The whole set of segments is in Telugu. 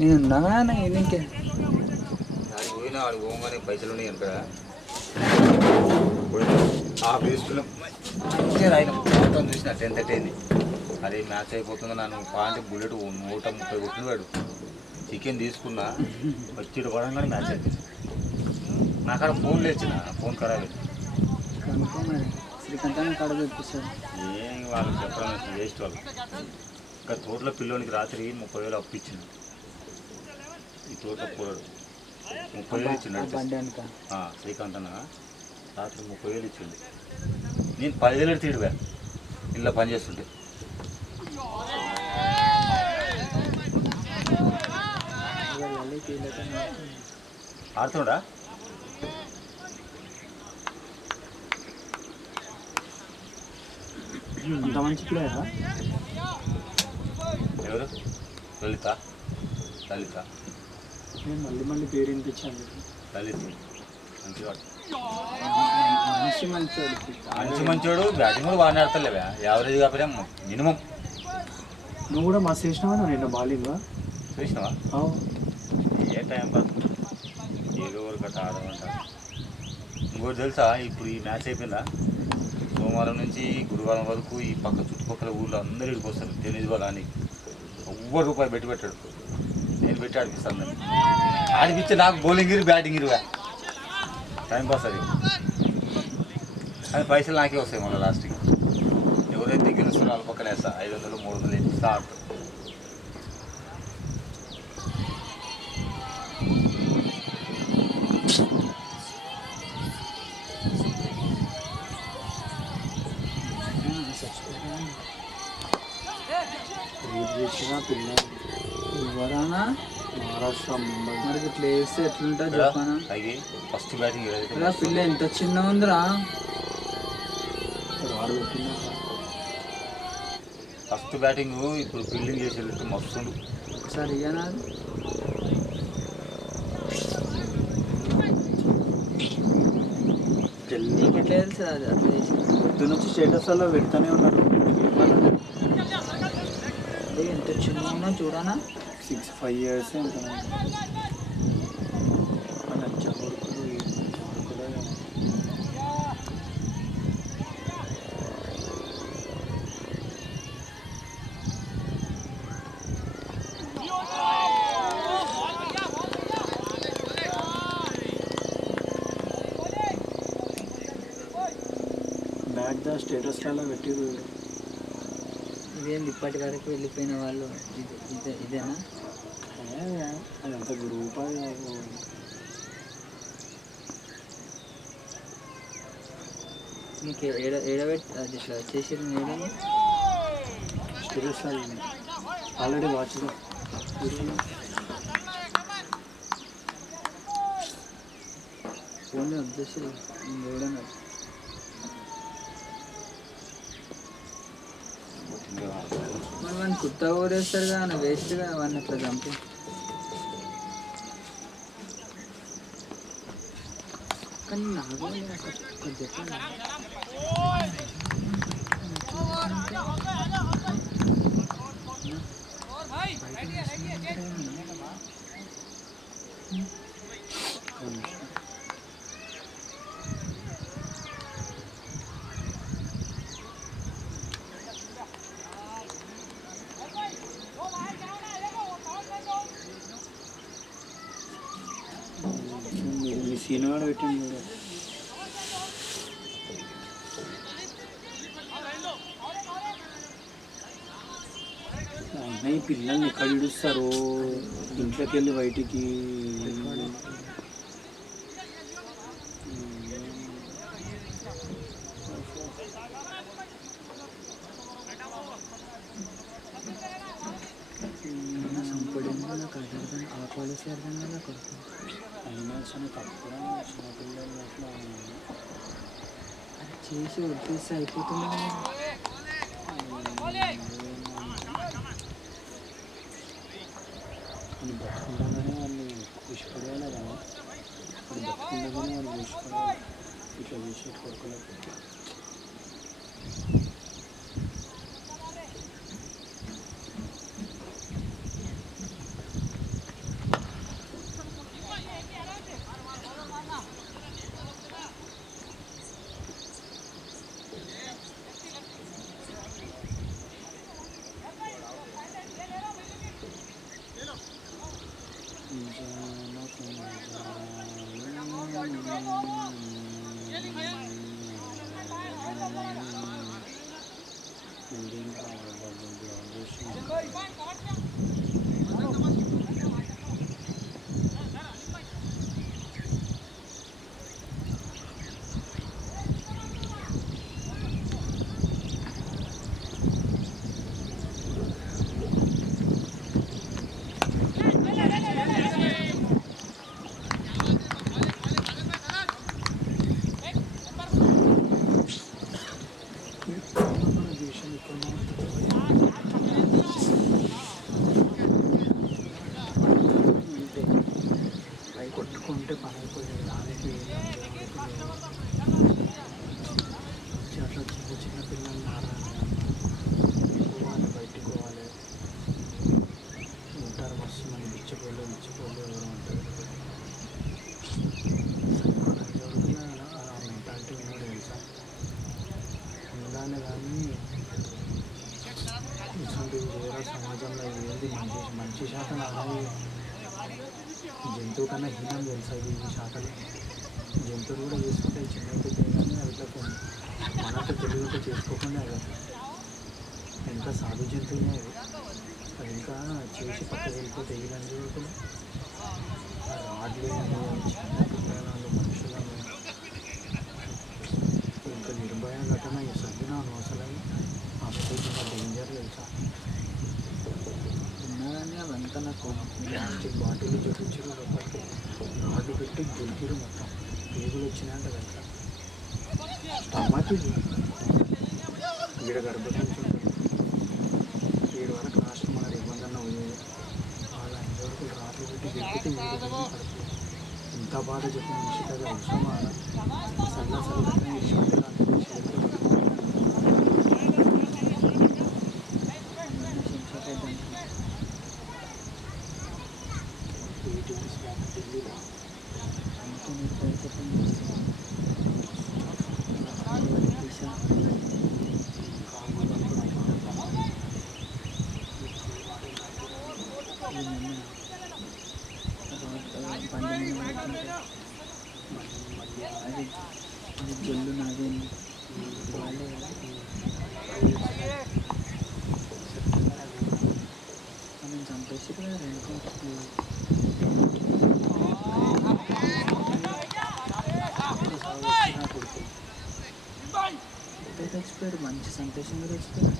నేను ఉన్నాగా నీకే అది పోయినా వాడు పోగానే పైసలు ఉన్నాయి అనుకో ఆ బేస్లో మంచిగా ఆయన మొత్తం చూసిన 10:30 అయింది. అదే మ్యాచ్ అయిపోతుంది నన్ను పాయింట్ బుల్లెట్ 130 కొట్టినాడు. చికెన్ తీసుకున్నా వచ్చి పడంగానే మ్యాచ్ అయిపోయింది. నాకాడ ఫోన్ లేచిన ఫోన్ ఖరాబ్ అయింది. శ్రీకాంతాన్ని కాడ తెప్పిస్తారు. ఏం వాళ్ళు చెప్పడం వేస్ట్ వాళ్ళు. ఇంకా తోటలో పిల్లోనికి రాత్రి 30,000 అప్పు ఇచ్చింది. ఈ తోటలో కూరడు 30,000 ఇచ్చిండు. శ్రీకాంత్ అన్న రాత్రి 30,000 ఇచ్చిండు. నేను 10,000 తీడువా ఇలా పని చేస్తుంటే. ఆడుతుండా అంత మంచి ప్లేయరా? ఎవరు? లలిత నేను మళ్ళీ పేరు వినిపించాను. లలిత్ మంచిగా మంచోడు. బ్యాటింగ్ కూడా బాగానే ఆడతలేవా? యావరేజ్ కాకపోయినా మినిమం. నువ్వు కూడా మస్తు చేసినావా? నిన్న బౌలింగ్ చూసినావా? ఏ టైం పాస్ ఏదో ఒక గట్ట ఆడమంటారు. ఇంకోటి తెలుసా, ఇప్పుడు ఈ మ్యాచ్ అయిపోయిందా, సోమవారం నుంచి గురువారం వరకు ఈ పక్క చుట్టుపక్కల ఊళ్ళో అందరూ ఇక్కడికి వస్తారు. టెన్నిస్ బాల్ అని ఒవ్వరు రూపాయి పెట్టాడు. నేను పెట్టి ఆడిపిస్తాను. ఆడిపిస్తే నాకు బౌలింగ్ బ్యాటింగ్ టైం పాస్ అది. పైసలు నాకే వస్తాయి మళ్ళీ లాస్ట్కి. ఎవరైతే గెలుస్తారో వాళ్ళ పక్కన వేస్తా 500 300 ఇస్తా ఆడుతారు. ఎవరానా మహారాష్ట్ర ముంబై మరి ఇట్లా వేస్తే ఎట్లుంటుంది చెప్పానా? ఫస్ట్ బ్యాటింగ్ పిల్ల ఎంత చిన్న ఉందిరా. ఫస్ట్ బ్యాటింగ్ ఇప్పుడు ఫీల్డింగ్ చేసేటట్టు మస్తుండు. ఒకసారి ఇయ్యనా నీకు ఎట్లా తెలుసు? అది అట్లా పొద్దు నుంచి స్టేటస్ అలా పెడతానే ఉన్నారు. ఎంత చిన్న ఉన్నా చూడనా 6-5 years ఎంత బ్యాక్ ద స్టేటస్లలో పెట్టిరు. ఇదేంది ఇప్పటి వరకు వెళ్ళిపోయిన వాళ్ళు ఇదేనా? అదంతా గ్రూప్. మీకు ఏడబెట్టి అది ఇట్లా చేసేది ఏడని స్టేటస్ ఆల్రెడీ వాచ్లో ఫోన్ వచ్చేసి వేయడం. మరి మన కుత్త ఊరేస్తారు కానీ వేస్ట్గా అవన్నీ అట్లా చంపి. కానీ నాకు చెప్పండి సినిమా పెట్టింది. అయినా ఈ పిల్లల్ని ఎక్కడ ఇడుస్తారు? ఇంట్లోకి వెళ్ళి బయటికి పాలసీ అర్థం కదా కొడుకు. అయినా చిన్న తక్కువ చిన్నపిల్లలు అట్లా అది చేసి వదిలేస్తే అయిపోతుంది కదా. వాళ్ళు బతుకుండగానే వాళ్ళు కృషిపడేయాలి కదా. వాళ్ళు బతుకుండగానే వాళ్ళు కృషిపడాలి. ఇట్లా చేసే కొడుకులకు కొట్టుకుంటే పని అయిపోయేది దానికి అట్లా చిన్న చిన్న పిల్లలు పోవాలి బయటికి పోవాలి ఉంటారు మస్తు మంది ఇచ్చిపోళ్ళు ఎవరు ఉంటారు మెంటాలిటీ ఉన్నాడు తెలుసా ఉండాలి కానీ ఇటువంటి వేరే సమాజంలో ఏంది మంచి శాతం అలాగే జంతువు కన్నా హీనం తెలుసా ఈ శాఖలు జంతువులు కూడా చేసుకుంటే చిన్న పెద్ద కానీ అట్లా మనతో తెలివితో చేసుకోకుండా కదా ఎంత సాధు జంతువునే అది ఇంకా చేసి పక్కకి వెళ్ళిపోతే ఇలాంటి రాడ్లు చిన్న పిల్లలు మనుషులను ఇంకా నిర్భయ ఘటన చదివినాను అసలు అసలు ఇంకా డేంజర్ తెలుసా ఉన్నారని అదంతా నాకు ప్లాస్టిక్ బాటిల్ చూపించారు లోపలికి రాడ్డు పెట్టి గెలికిరు మొత్తం పేగులు వచ్చినాయంట కదా స్టమక్ ఈడ గర్భసంచి ఏడు వరకు లాస్ట్ మన ఇబ్బందన్న పోయేది వాళ్ళ 5 వరకు రాట్లు పెట్టి గెలిపితే ఎంత బాధ చెప్పిన మనిషి కదా అవసరమా సల్ల అది జల్లు నాదే వాళ్ళే మనం చంపేసి కదా చచ్చిపోయాడు మంచి సంతోషంగా చచ్చిపోయాడు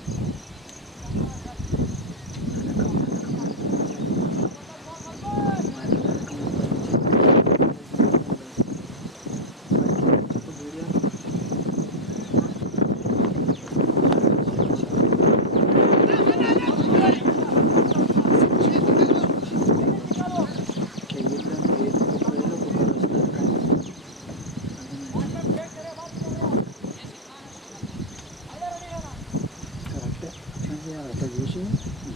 అట్లా చూసి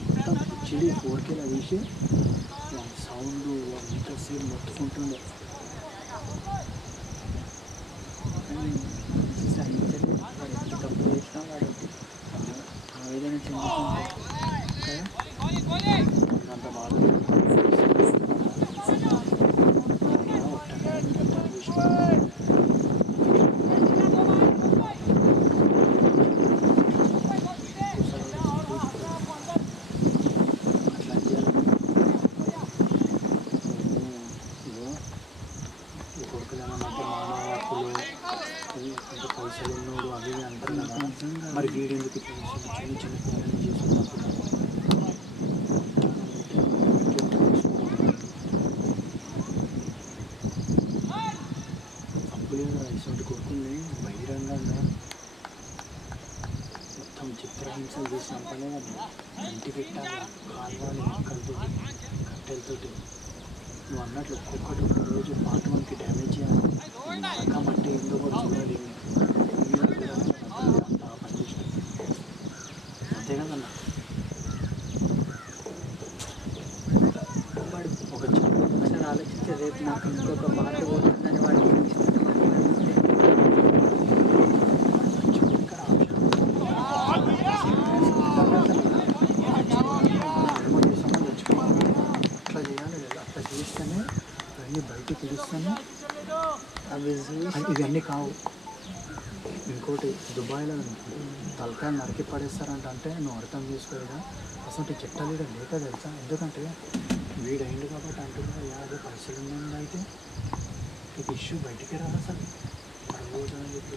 మొత్తం చిడి 4Kలో తీసి సౌండ్ ఇంతసేపు మొత్తుకుంటుండే కానీ మంచి సహించలేదు వాడు ఎంత తప్పు చేసినా వాడు ఆవేదన చెందుతుంది కదా అంత బాధ పైసలు ఉన్నాడు అవి అంటారు కదా మరి వీడెందుకు చిన్న చిన్న పిల్లల్ని చేసుకున్నప్పుడు అప్పుడే ఇటువంటి కొడుకుల్ని బహిరంగంగా మొత్తం చిత్రహింసలు చేసి చంపలే కదా ఇంటి పెట్టాలి కాల్వాలి మొక్కలతోటి కట్టెలతోటి నువ్వు అన్నట్లు ఒక్కొక్కటి ఒక రోజు పార్ట్ 1కి డ్యామేజ్ చేయాలి రకం అంటే ఏందో కూడా చూడాలి అంతే కదన్నా వాడు ఒక చిన్న ఆలోచిస్తే రేపు నాకు ఇంకొక మాట పోతుందని వాడికి అట్లా చేయాలి కదా అట్లా చేస్తే ఇవన్నీ బయటికి పిలుస్తాను. అవి చూసి ఇవన్నీ కావు. ఇంకోటి దుబాయ్లో తలకాయలు నరికి పడేస్తారంట. అంటే నువ్వు అర్థం చేసుకోలేదా? అసలు చట్టాలు ఇక్కడ లేక తెలుసా? ఎందుకంటే వీడైండు కాబట్టి అంటున్నా 50 పైసలు ఉన్నాయి. అయితే ఇది ఇష్యూ బయటికి రాదు అసలు. పడిపోతుందని చెప్పి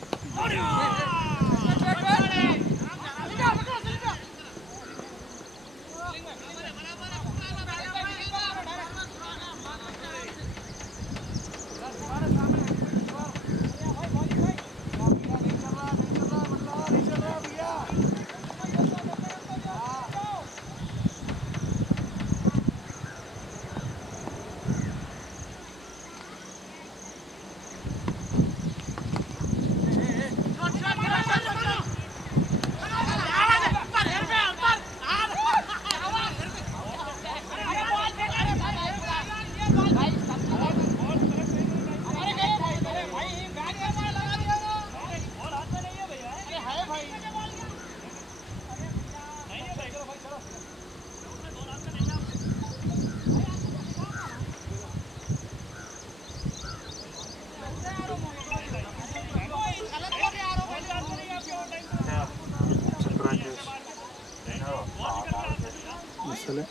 అసలే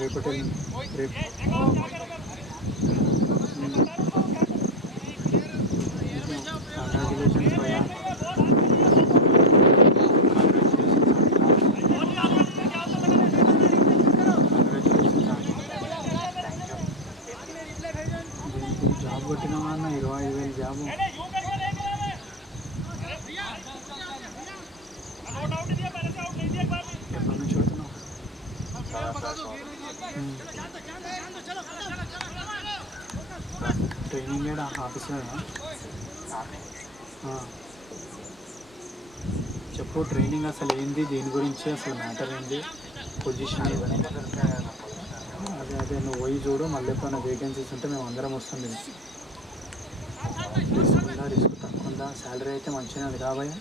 రేపటి రేపు కంగ్రాచులేషన్స్ భయ్యా. జాబ్ కొట్టినావా అన్న? 25,000 జాబు. ఎప్పటి నుంచి కొడుతున్నావు? ట్రైనింగ్ ఏడా ఆఫీస్లో? చెప్పు, ట్రైనింగ్ అసలు ఏంది, దేని గురించి, అసలు మ్యాటర్ ఏంది, పొజిషన్ ఏదని. అదే నువ్వు పోయి చూడు. మళ్ళీ ఎప్పుడైనా వేకెన్సీస్ ఉంటే మేము అందరం వస్తుంది. రిస్క్ తక్కువ ఉందా? శాలరీ అయితే మంచిగా ఉంది కాబోయే.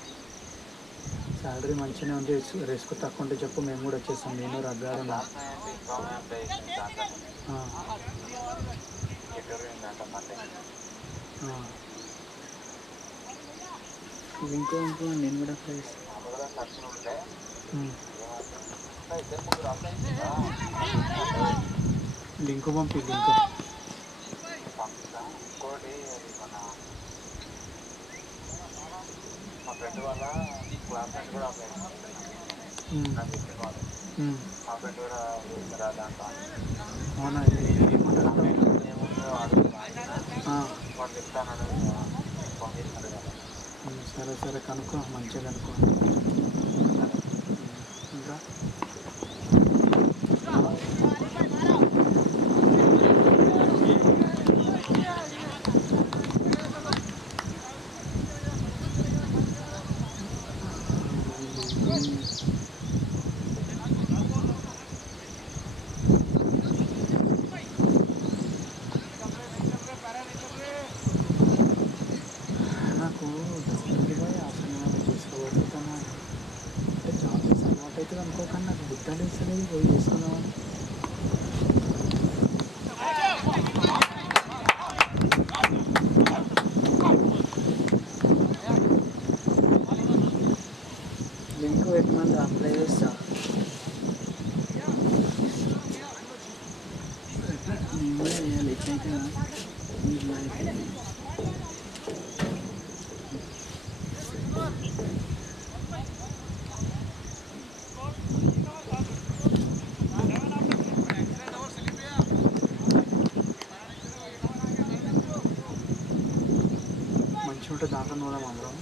శాలరీ మంచిగానే ఉంది. రిస్క్ తక్కువ ఉంటే చెప్పు, మేము కూడా వచ్చేస్తాం. నేను రగ్గారు ఇంకో నేను కూడా ప్లేస్ లింక్ పంపి. లింక్ మా ఫ్రెండ్ వాళ్ళ క్లాస్ ఫ్రెండ్ కూడా అప్లై నాకు చెప్పిన వాళ్ళు. మా ఫ్రెండ్ కూడా చేస్తారా దాంట్లో? అవునా? ఏముందో అడుగుతున్నా, వాడు చెప్తానని ఫోన్ చేసినారు కదా. సరే కనుక్కో, మంచిగా కనుక్కో. ఇంకా నాకు ఆసనాలు చేసుకోబోతున్నా. అంటే జాబ్ చేసి అలవాటు అవుతుంది అనుకోకుండా నాకు బుద్ధి అనేది పోయి చేసుకున్నామని. లింక్ పెట్టమని అప్లై చేస్తా. నేను కూడా చేయాలి. ఎట్లయితే మీకు మంచిగా ఉంటే దాంట్లో కూడా అందరం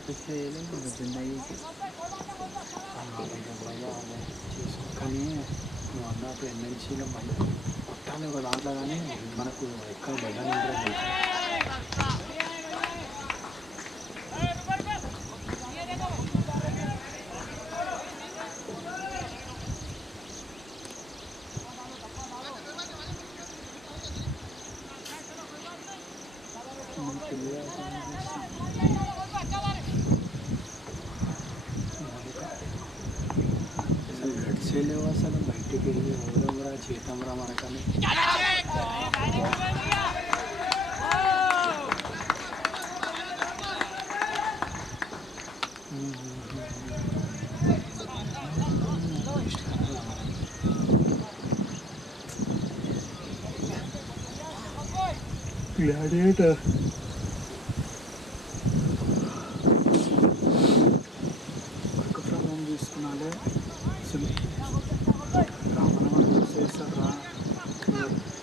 ఆఫీస్లో వేయలేదు చిన్నగా కానీ నువ్వు అన్నట్టు ఎమ్మెల్సీలో మళ్ళీ కొట్టాలి ఒక దాంట్లో కానీ మనకు ఎక్కడ బెటర్ ఉంటుంది. అసలు గడిచేలేవు, అసలు బయటికి వెళ్ళి ఊరవరా చేతంరా మనకని. గ్లాడియేటర్ వర్క్ ఫ్రమ్ హోమ్ తీసుకున్నాలే. అసలు రామన్న యూస్ చేస్తారా,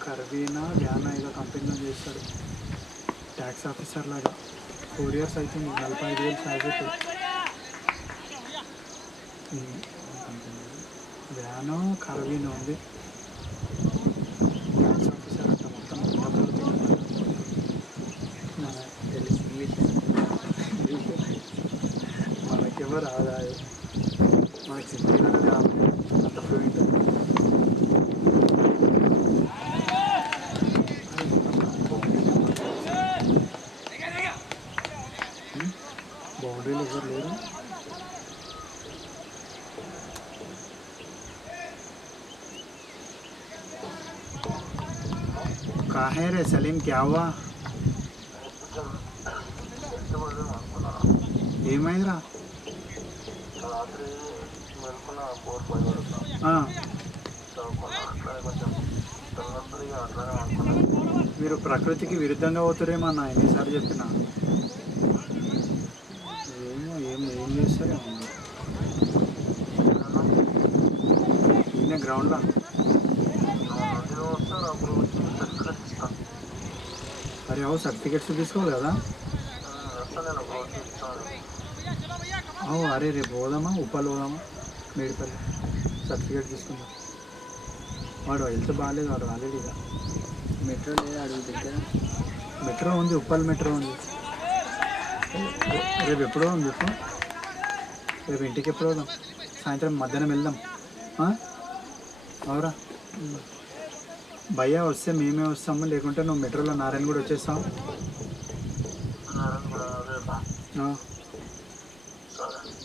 కర్వీనా వ్యానా ఏదో కంపెనీలో చేస్తాడు ట్యాక్స్ ఆఫీసర్ లాగా. 4 years అవుతుంది, 45,000 శాలరీ. వ్యానో కర్వీనో ఉంది, ట్యాక్స్ ఆఫీసర్ అంట. మొత్తం తెలుసు ఇంగ్లీష్. మనకెవరు ఆదాయం, మనకి సిటీలోనే రాదు అంత ఫ్లూయెంట్. బౌండరీలు ఎవరు లేరు. कहाँ है रे सलीम, क्या हुआ? ఏమైందిరా? రాత్రి మెలుకున్న 4-5 వరకు చదువుకున్నా. అట్లనే కొంచెం తలనొప్పి అట్లానే అనుకున్నాను. మీరు ప్రకృతికి విరుద్ధంగా పోతురేమో అన్న, ఎన్నిసార్లు చెప్పినా. ఏమో ఏం చేస్తారేమో ఈయన గ్రౌండ్లో. వస్తారు అప్పుడు వచ్చి సర్టిఫికెట్ ఇస్తాను. అరే అవు సర్టిఫికెట్స్ తీసుకోవాలి కదా. వస్తాను నేను ఒక రోజు ఇస్తాను. అవు అరే రేపు పోదామా, ఉప్పాలు పోదామా, మేడిపల్లి సర్టిఫికేట్ తీసుకుందాం. వాడు హెల్త్ బాగాలేదు, వాడు రాలేడు ఇక. మెట్రో లేదా అడుగు దగ్గర? మెట్రో ఉంది, ఉప్పల్ మెట్రో ఉంది. రేపు ఎప్పుడో ఉంది చెప్పు. రేపు ఇంటికి ఎప్పుడు వద్దాం? సాయంత్రం మధ్యాహ్నం వెళ్దాం. అవురా భయ్యా, వస్తే మేమే వస్తాము, లేకుంటే నువ్వు మెట్రోలో నారాయణ కూడా వచ్చేస్తావు.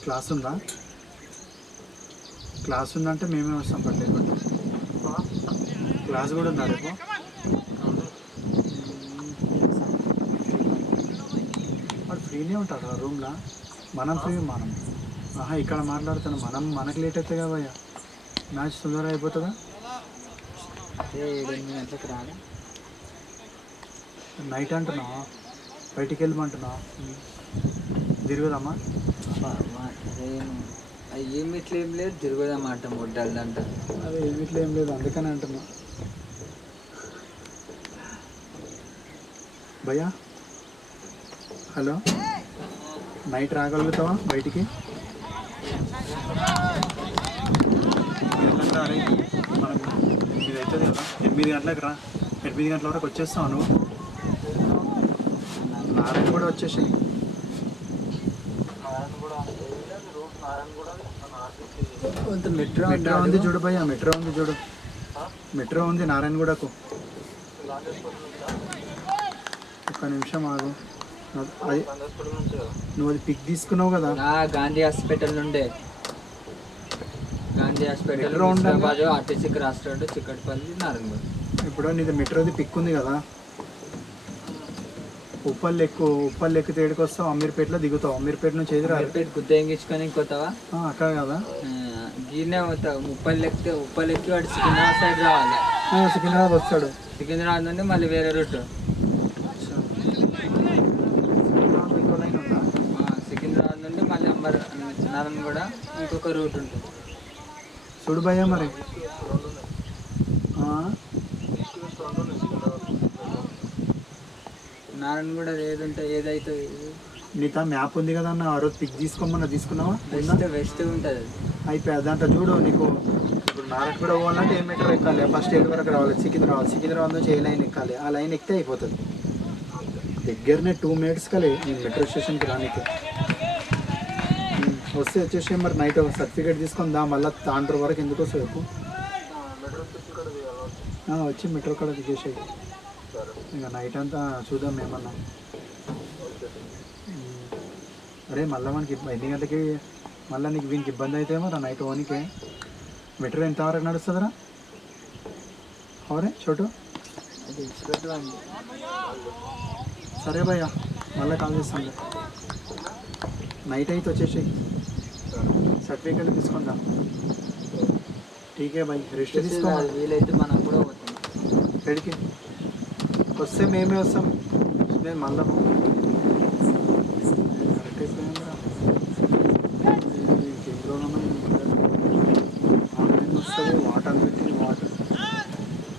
క్లాస్ ఉందా? క్లాస్ ఉందంటే మేమే వస్తాం పట్టేకుంటే. క్లాస్ కూడా ఉందా రేపు? వాడు ఫ్రీనే ఉంటాడు ఆ రూమ్లో. మనం ఫ్రీ మనం ఇక్కడ మాట్లాడుతున్నాం. మనకు లేట్ అవుతుంది కదా భయ్యా. మ్యాచ్ తొందరగా అయిపోతుందా? 7-8 గంటలకు రాలే. నైట్ అంటున్నావా? బయటికి వెళ్ళమంటున్నావా? తిరుగుదామా? ఏం ఇట్లా ఏం లేదు, తిరుగుదామాట మొడ్డాలంట. అదే ఏమిట్లో ఏం లేదు, అందుకని అంటున్నా. భయ్యా హలో, నైట్ రాగలుగుతావా బయటికి? అరే మనం ఇది అవుతుంది కదా, 8 గంటలకు రా. 8 గంటల వరకు వచ్చేస్తావు నువ్వు. నారాయణ కూడా వచ్చేసి. మెట్రో మెట్రో ఉంది చూడు భయ్యా, మెట్రో ఉంది చూడు. మెట్రో ఉంది నారాయణగూడకు. ఒక్క నిమిషం ఆగు. అది నువ్వు అది పిక్ తీసుకున్నావు కదా గాంధీ హాస్పిటల్ నుండే. Gandhi hospital RTC cross road, Chikkadpally, Narayanguda. ఇప్పుడు నీది మెట్రోది పిక్ ఉంది కదా. ఉప్పల్ ఎక్కితే ఏడికి వస్తావు? అమీర్పేటలో దిగుతావు. అమీర్పేట నుంచి ఎదురు గుద్ద ఎంగించుకొని ఇంకోతావా? అక్కడ కదా. గీనే పోతావు. ఉప్పల్ ఎక్కి వాడు సికింద్రాబాద్ సైడ్ రావాలి. సికింద్రాబాద్ వస్తాడు. సికింద్రాబాద్ నుండి మళ్ళీ వేరే రూట్. సికింద్రాబాద్ నుండి మళ్ళీ నారాయణగూడ ఇంకొక రూట్ ఉంటుంది. చూడు భయ్యా మరి. నారాయణగూడ ఏదైతే నీతో మ్యాప్ ఉంది కదా అన్న, ఆ రోజు పిక్ తీసుకోమన్నా తీసుకున్నావా? వెస్ట్ ఉంటుంది. అయిపోయా దాంట్లో చూడు. నీకు ఇప్పుడు నారాయణ కూడా పోవాలంటే ఏ మీటర్ ఎక్కాలి? ఫస్ట్ ఏడు వరకు రావాలి, సికింద్రాబాద్ నుంచి ఏ లైన్ ఎక్కాలి, ఆ లైన్ ఎక్కితే అయిపోతుంది. దగ్గరనే 2 minutes కలే నేను మెట్రో స్టేషన్కి రానికి. వస్తే వచ్చేసి మరి నైట్ సర్టిఫికేట్ తీసుకొని దా, మళ్ళీ తాండ్రు వరకు ఎందుకు వస్తుంది? వచ్చి మెట్రో కాడ దిగేసాయి. ఇక నైట్ అంతా చూద్దాం ఏమన్నా. అరే మళ్ళీ మనకి 5 గంటలకి మళ్ళీ నీకు వీనికి ఇబ్బంది అవుతాయేమో రా నైట్ ఓనికి. మెట్రో ఎంతవరకు నడుస్తుందిరా? అవరే చోటు. సరే భయ్యా, మళ్ళీ కాల్ చేస్తాను. నైట్ అయితే వచ్చేసి సర్టిఫికేట్ తీసుకుందాం. టీకే భయ్, రెస్ట్ తీసుకోవాలి. వీలైతే మనం కూడా పోతాం. ఎక్కడికి వస్తే మేమే వస్తాం. నేను మళ్ళీ కరెక్ట్ అయిపోయిందిరా. ఇంకెందులో ఆన్లైన్ వస్తుంది. వాటర్ పెట్టి వాటర్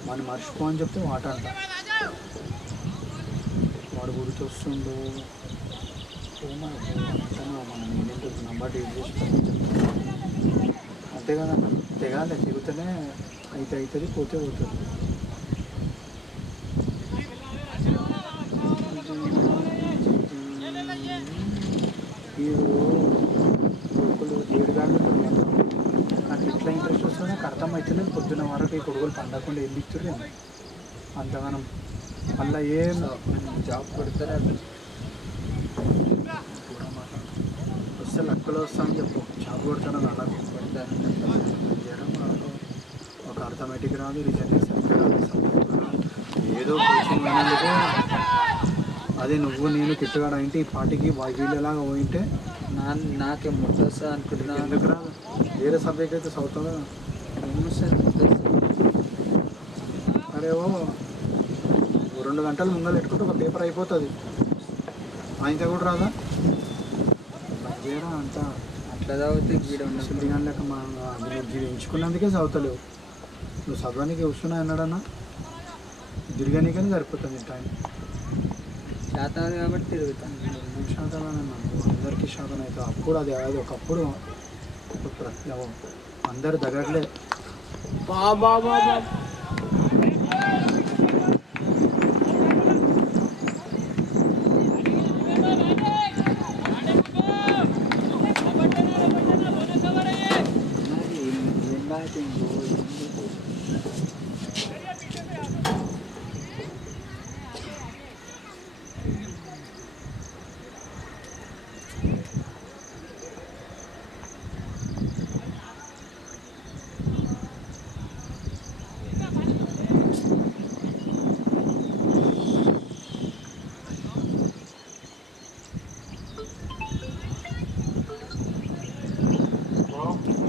మనం మర్చిపో అని చెప్తే వాటర్ అంట. వాడు గుర్తొస్తుండు. మనం ఏంటంటే నంబర్ డీల్ చేసి అంతే కదా. తెగాలి, తిరుగుతూనే అయితే అవుతుంది, పోతే పోతుంది. వీడు కొడుకులు 7 గంటలు నాకు ఎట్లా ఇంట్రెస్ట్ వస్తుందో నాకు అర్థమవుతుంది. పొద్దున్న వరకు ఈ కొడుకులు పండకుండా ఏం దిక్కుతుర్రు అంతగానం. మళ్ళీ ఏం జాబ్ కొడతారా? వస్తే లక్కలో వస్తామని చెప్పు. జాబ్ కొడతానని అలా కొడతాను. ఒక అర్థమెటిక్ రాదు, రిజర్వేషన్ రాదు, ఏదో కోచింగ్ అయినందుకు. అదే నువ్వు నేను కిట్టుగాడు అంటే ఈ పార్టీకి వీళ్ళలాగా పోయింటే నాకేం ముట్టొస్తా అనుకుంటున్నా. ఎందుకు రాదు? వేరే సబ్జెక్ట్ అయితే చదువుతుందా? అరే ఓ 2 గంటలు ముందర పెట్టుకుంటే ఒక పేపర్ అయిపోతుంది. ఆయనతో కూడా రాదా? వేరా అంతా అట్లా చదివితే గీడ సిద్ధిగాని లేక నువ్వు ఎంచుకున్నందుకే చదువుతలేవు. నువ్వు చదవడానికి కూర్చున్నా అన్నాడన్నా తిరగనికని సరిపోతుంది టైం. శాతం కాబట్టి తిరుగుతాను. శాతం అందరికీ శాతం అవుతుంది. అప్పుడు అది ఒకప్పుడు అందరు దగ్గరలే. బాబా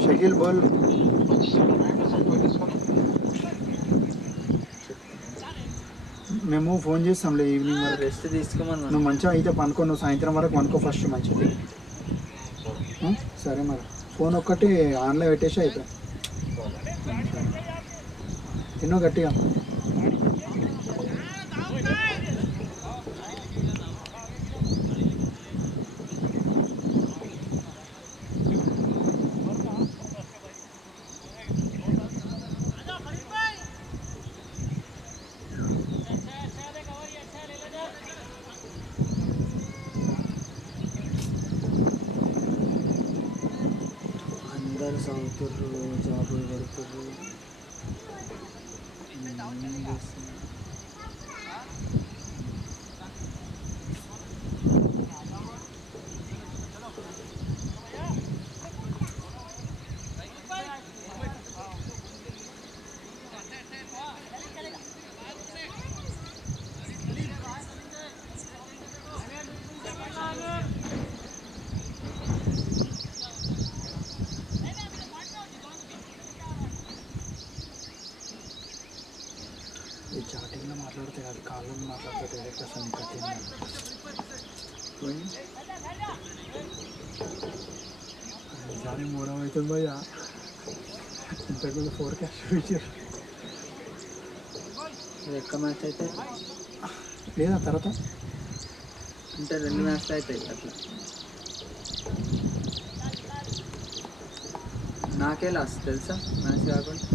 షకీల్ బోల్. మేము ఫోన్ చేస్తాంలే ఈవినింగ్ వరకు. రెస్ట్ తీసుకోమని. నువ్వు మంచిగా అయితే పనుకో. నువ్వు సాయంత్రం వరకు పనుకో ఫస్ట్ మంచిది. సరే మరి ఫోన్ ఒక్కటి ఆన్లో పెట్టేసి అయిపోయి తిన్నో గట్టిగా. అందరు చదువుతుర్రు, జాబులు కొడుతుర్రు. ఈ చాటింగ్లో మాట్లాడితే కాదు, కాళ్ళలో మాట్లాడితే డైరెక్ట్ అసలు కట్టి ఈసారి 3వ అవుతుంది భయ్యా. ఇంతకుముందు ఫోర్కాస్ట్ ఇచ్చారు. ఎక్క మ్యాచ్ అయితే లేదా తర్వాత అంటే 2 మ్యాచ్లు అవుతాయి అట్లా. నాకే లాస్ట్ తెలుసా మ్యాచ్ కాకుండా.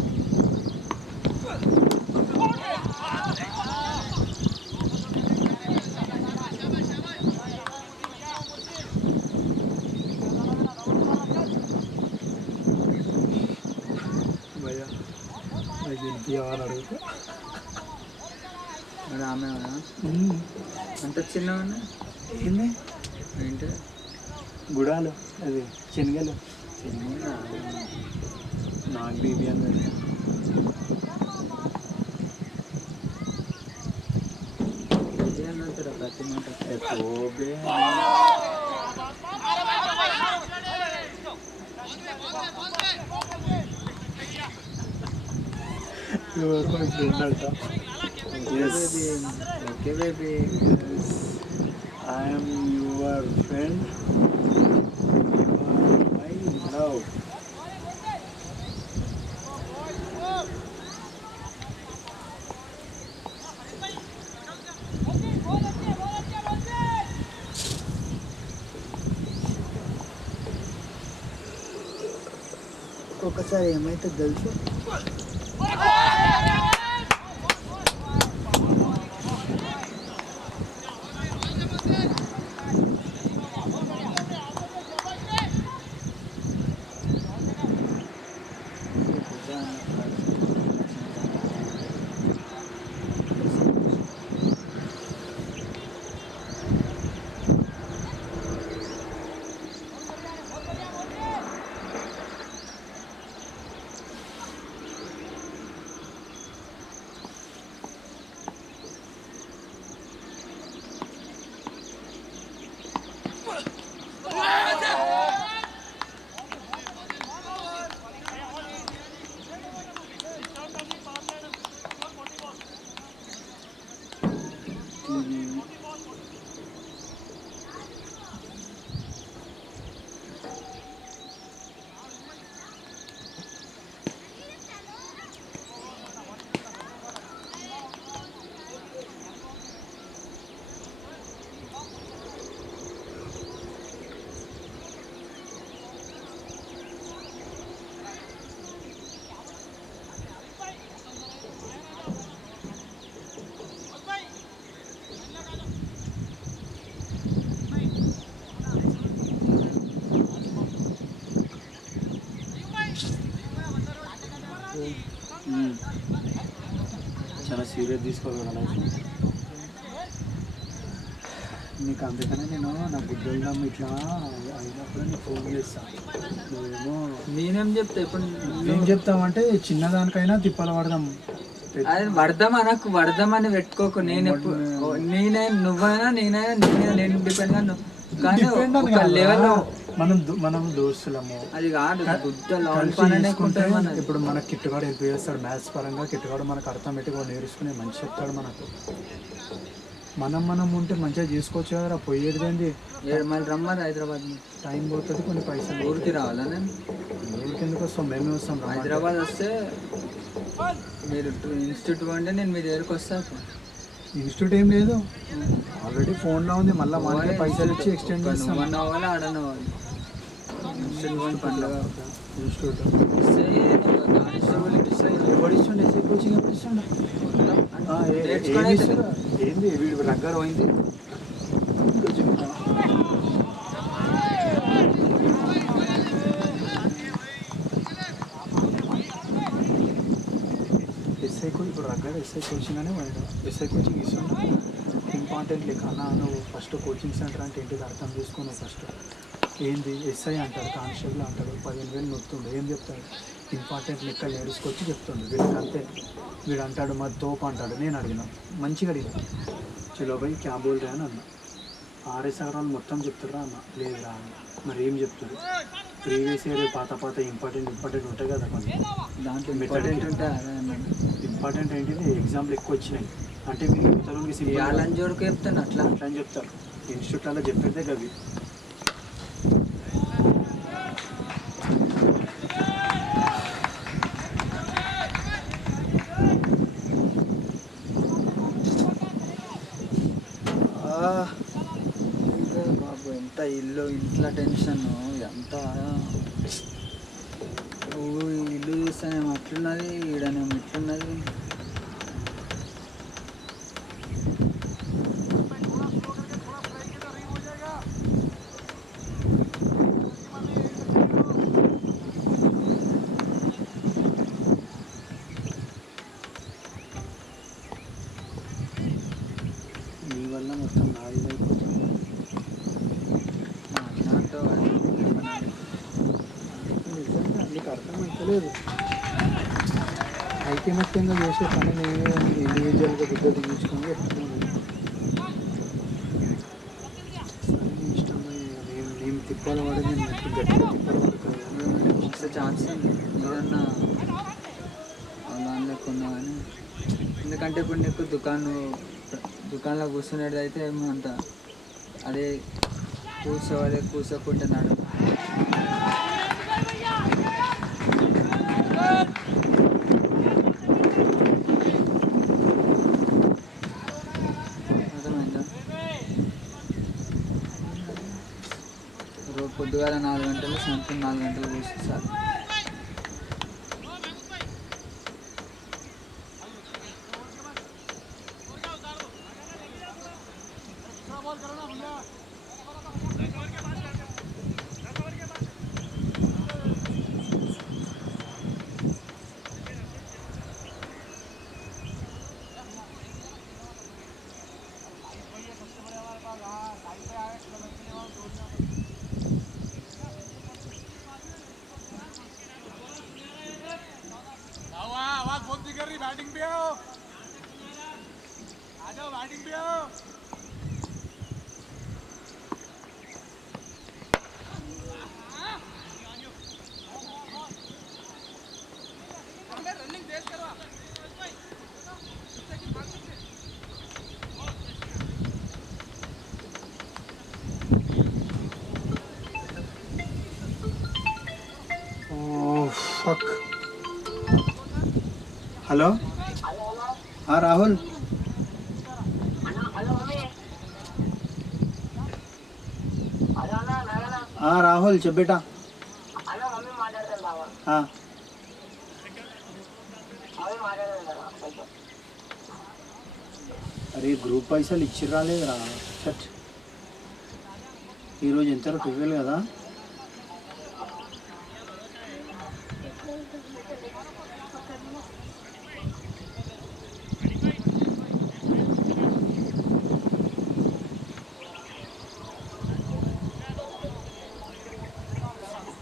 భయ్యా నాకు ఇంటియాలని అడుగుతా. మరి ఆమె అంత చిన్నవన్నా ఏంది ఏంటి గుడాలు అది శనగలు చిన్న నాకు బీబీ అని పెడతా. ఇది అన్నట్టు ప్రతి మాట పోబే ఫ్రెండ్ అంట. Okay baby. I'm your friend, my love. ఒక్కొక్కసారి ఏమైతే తెలుసు చాలా సీరియస్ తీసుకోగల లైఫ్. నీకు అందుకనే నేను నా బుద్ధుల్లో ఇట్లా అయినప్పుడు నీకు ఫోన్ చేస్తాను. నువ్వేమో నేనేం చెప్తా ఇప్పుడు ఏం చెప్తామంటే చిన్నదానికైనా తిప్పలు పడదాం. అది వడదామని పెట్టుకోకు. నేను ఎప్పుడు నువ్వైనా నేనైనా నేను డిపెండ్ గా కానీ ఒక లెవెల్లో మనం దోస్తులము. అది కాదు గుద్ద ఇప్పుడు మనకి కిట్టుగాడు హెల్ప్ చేస్తాడు. మ్యాథ్స్ పరంగా కిట్టుగాడు మనకు అర్థమెటిక్గా నేర్చుకునే మంచి చెప్తాడు మనకు. మనం ఉంటే మంచిగా చేసుకోవచ్చు కదా. పోయేది ఏంది మళ్ళీ రమ్మని హైదరాబాద్ టైం పోతుంది, కొన్ని పైసలు. ఊరికి రావాలా నేను? ఊరికి ఎందుకు వస్తాం? మేమే వస్తాం. హైదరాబాద్ వస్తే మీరు ఇన్స్టిట్యూట్ పోండి, నేను మీ దగ్గరికి వస్తాను. ఇన్స్టిట్యూట్ ఏం లేదు, ఆల్రెడీ ఫోన్లో ఉంది. మళ్ళీ మనకి పైసలు ఇచ్చి ఎక్స్టెండ్ చేస్తాం. వన్ అవ్వాలి ఆడనవ్వాలి. ఇన్స్టిట్యూట్ పండుగ ఇన్స్టిట్యూట్ ఇన్స్టిట్యూట్ ఎవరు ఇస్తుండే? ఎస్ఐ కోచింగ్ ఎవరు ఇస్తుండే? ఏంది వీడు దగ్గర పోయింది. ఇప్పుడు దగ్గర ఎస్ఐ కోచింగ్ అనే పోయాడు. ఎస్ఐ కోచింగ్ ఇస్తుండే ఇంపార్టెంట్ లెక్క. అన్న నువ్వు ఫస్ట్ కోచింగ్ సెంటర్ అంటే ఏంటిది అర్థం చేసుకున్నావు. ఫస్ట్ ఏంది ఎస్ఐ అంటాడు, కానిస్టేబుల్ అంటాడు, 15,000 నొత్తుండు. ఏం చెప్తాడు? ఇంపార్టెంట్ లెక్క నేర్చుకొచ్చి చెప్తుండు. వీడికి అంతే. వీడు అంటాడు మా తోపు అంటాడు. నేను అడిగిన మంచిగా అడిగిన, చలో పోయి క్యాబ్ బోల్ రా అని అన్న. 6 సగరాలు మొత్తం చెప్తారా అన్న. లేదురా అన్న. మరి ఏం చెప్తారు? ప్రీవియస్ ఇయర్ పాత ఇంపార్టెంట్ ఉంటాయి కదా కొన్ని. దాంట్లో ఇంపార్టెంట్ ఉంటే ఇంపార్టెంట్ ఏంటిది? ఎగ్జామ్లు ఎక్కువ వచ్చినాయి అంటే మీరు ఇతరులకి వాళ్ళని జోడుకు చెప్తాను అట్లా అట్లా అని చెప్తారు. ఇన్స్టిట్యూట్లో చెప్పేదే గవి. ఇంట్లో టెన్షన్ ఎంత ఇల్లు చూస్తానేమో అట్లున్నది, ఈడనేమో ఇట్లున్నది. నీ వల్ల మొత్తం నాది అయిపోతుంది. అట్లాంటో నిజంగా నీకు అర్థమవుతలేదు. ఐకమత్యంగా చేసే పని నేను ఇండివిజువల్గా బిడ్డ దిగించుకొని చెప్తున్నాను. ఇష్టంగా నేను తిప్పాలి వాడి నేను గట్టిగా తిప్పాలి పడుతుంది. ఛాన్స్ ఏదన్నా దానిలో కొన్నా కానీ, ఎందుకంటే ఇప్పుడు నీకు దుకాణంలో కూర్చునేది అయితే ఏమో అంత అదే కూర్చోకుంటే నాడు అర్థమైందా? రోజు పొద్దుగాల 4 గంటలు, సాయంత్రం 4 గంటలు కూర్చుంటారు. ఫక్. హలో రాహుల్. రాహుల్ చెప్పేట. అరే గ్రూప్ పైసలు ఇచ్చి రాలేదురా. చట్ ఈరోజు ఎంత 12 కదా.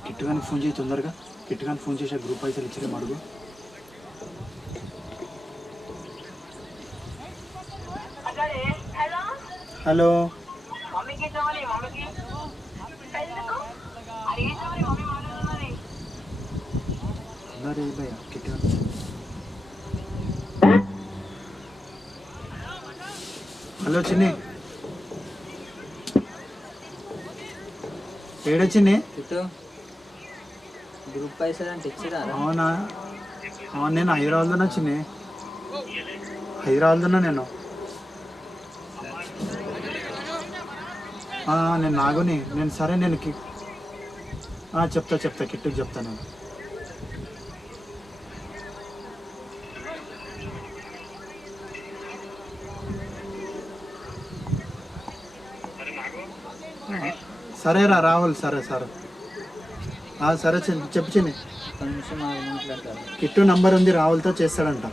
కిట్టుగానికి ఫోన్ చేయి తొందరగా. కిట్టుగానికి ఫోన్ చేసే గ్రూప్ పైసలు ఇచ్చిరే అడుగు. హలో అరే భయ్యా కిట్టుగా. హలో చిన్ని, ఏడొచ్చింది గ్రూప్ పైసలు అంటే ఇచ్చిరా? అవునా? అవును, నేను హైదరాబాద్లోనే వచ్చింది. హైదరాబాద్లోనే నేను నాగుని. నేను సరే నేను చెప్తా కిట్టుకి చెప్తాను. సరేరా రాహుల్. సరే చెప్పు చిన్ని. కిట్టు నంబర్ ఉంది, రాహుల్తో చేస్తాడంట.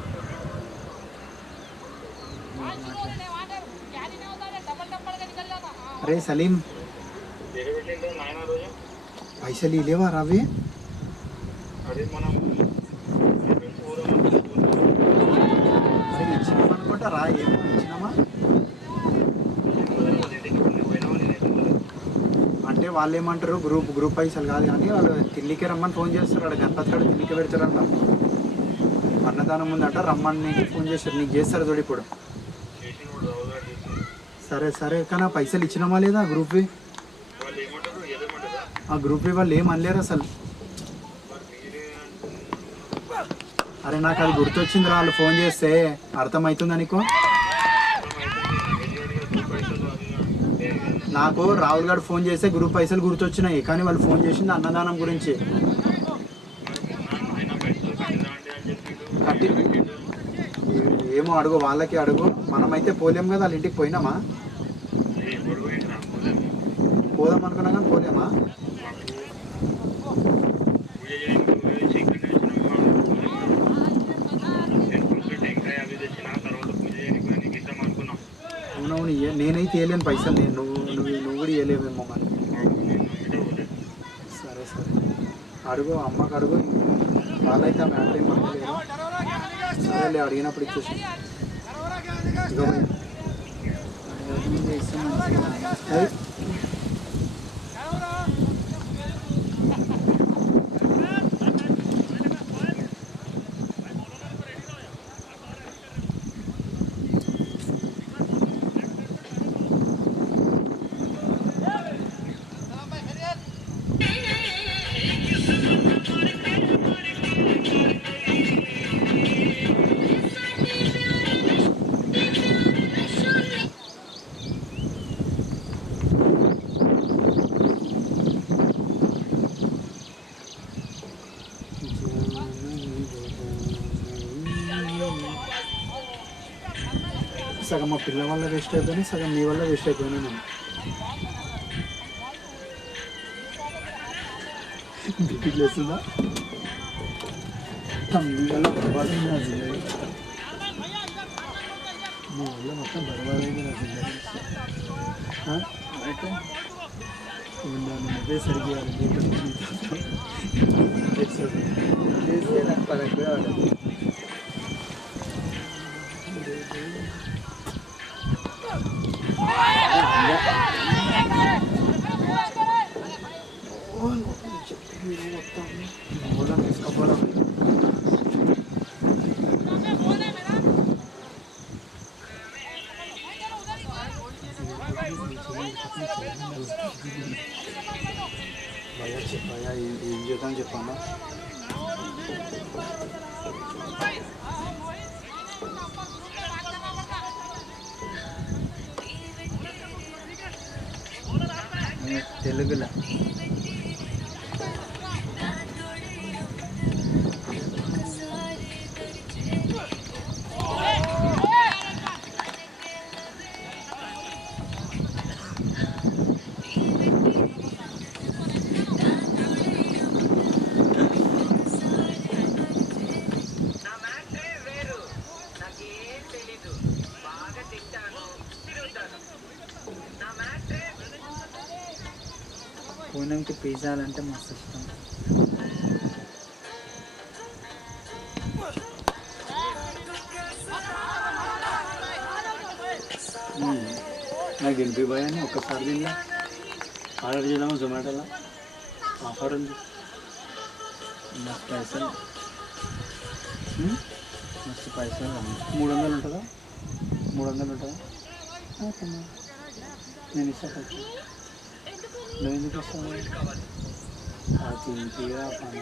అరే సలీం పైసలు ఇలేవా రావి? ఇచ్చినామనుకుంటా రా. ఏమో ఇచ్చినామా అంటే వాళ్ళు ఏమంటారు, గ్రూప్ పైసలు కాదు కానీ వాళ్ళు తిల్లికే రమ్మని ఫోన్ చేస్తారు. అక్కడ గణపతి కాడ తిల్లికే పెడతారంట. అన్నదానం ఉందంట, రమ్మని ఫోన్ చేస్తారు. నీకు చేస్తారు చూడు ఇప్పుడు. సరే కానీ ఆ పైసలు ఇచ్చినామా లేదా గ్రూప్వి? ఆ గ్రూప్వి వాళ్ళు ఏం అనలేరు అసలు. అరే నాకు అది గుర్తొచ్చింది రా, వాళ్ళు ఫోన్ చేస్తే. అర్థమవుతుందా నీకు? నాకు రాహుల్ గారు ఫోన్ చేస్తే గ్రూప్ పైసలు గుర్తొచ్చినాయి, కానీ వాళ్ళు ఫోన్ చేసింది అన్నదానం గురించి. కట్టి ఏమో అడుగు, వాళ్ళకి అడుగు. మనమైతే పోలేం కదా, వాళ్ళ ఇంటికి పోయినామా? పోదాం అనుకున్నా కానీ పోలేమా? అవునవును, నేనైతే వేయలేను పైసలు, నువ్వు కూడా వేయలేవేమో మరి. సరే సరే అడుగు, అమ్మకి అడుగు. వాళ్ళైతే ఆ మ్యాటర్ ఏం అనలేదు. సరేలే, అడిగినప్పుడు ఇచ్చేసి. సగం మా పిల్ల వల్ల వేస్ట్ అయిపోయినా, సగం మీ వల్ల వేస్ట్ అయిపోయినా. నేను బిటికి లేస్తుందా మీ వల్ల బర్బాదైంది నా జిందగీ, మీ వల్ల మొత్తం బర్బాదైంది నా జిందగీ. అదే సరిగ్గా నాకు పదకు రావాలి. భయ్యా చెప్పయ్యా, ఏం చేద్దాం చెప్పమ్మా. తెలుగులో పూనంకి పిజ్జాలు అంటే మస్తు ఇష్టం. నాకు తినిపి భయాన్ని ఒక్కసారి తిన్నా. ఆర్డర్ చేద్దాము జొమాటోలో, ఆఫర్ ఉంది. మస్తు పైసలు, మస్తు పైసలు. 300 ఉంటుందా? 300 ఉంటుందా? నేను ఇస్తా ఖర్చు. నువ్వు ఎందుకు ఇస్తావు? తింపిగా పని.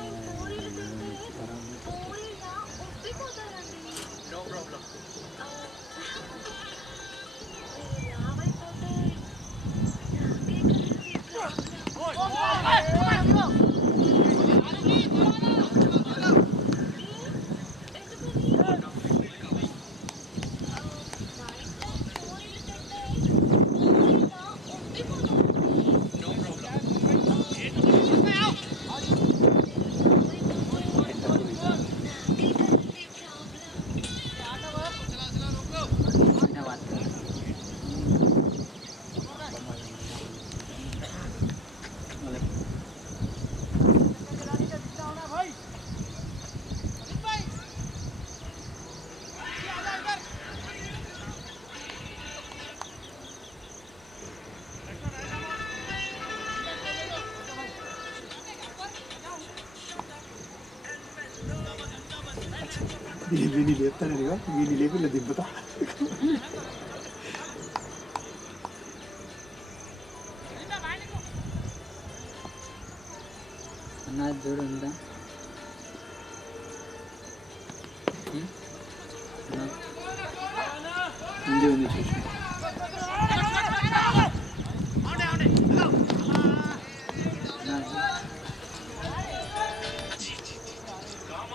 వీని లేపుతాను, వీని లేపి ఇలా దింపుతా. అన్నా చూడు ఉందా? ఉంది చూసి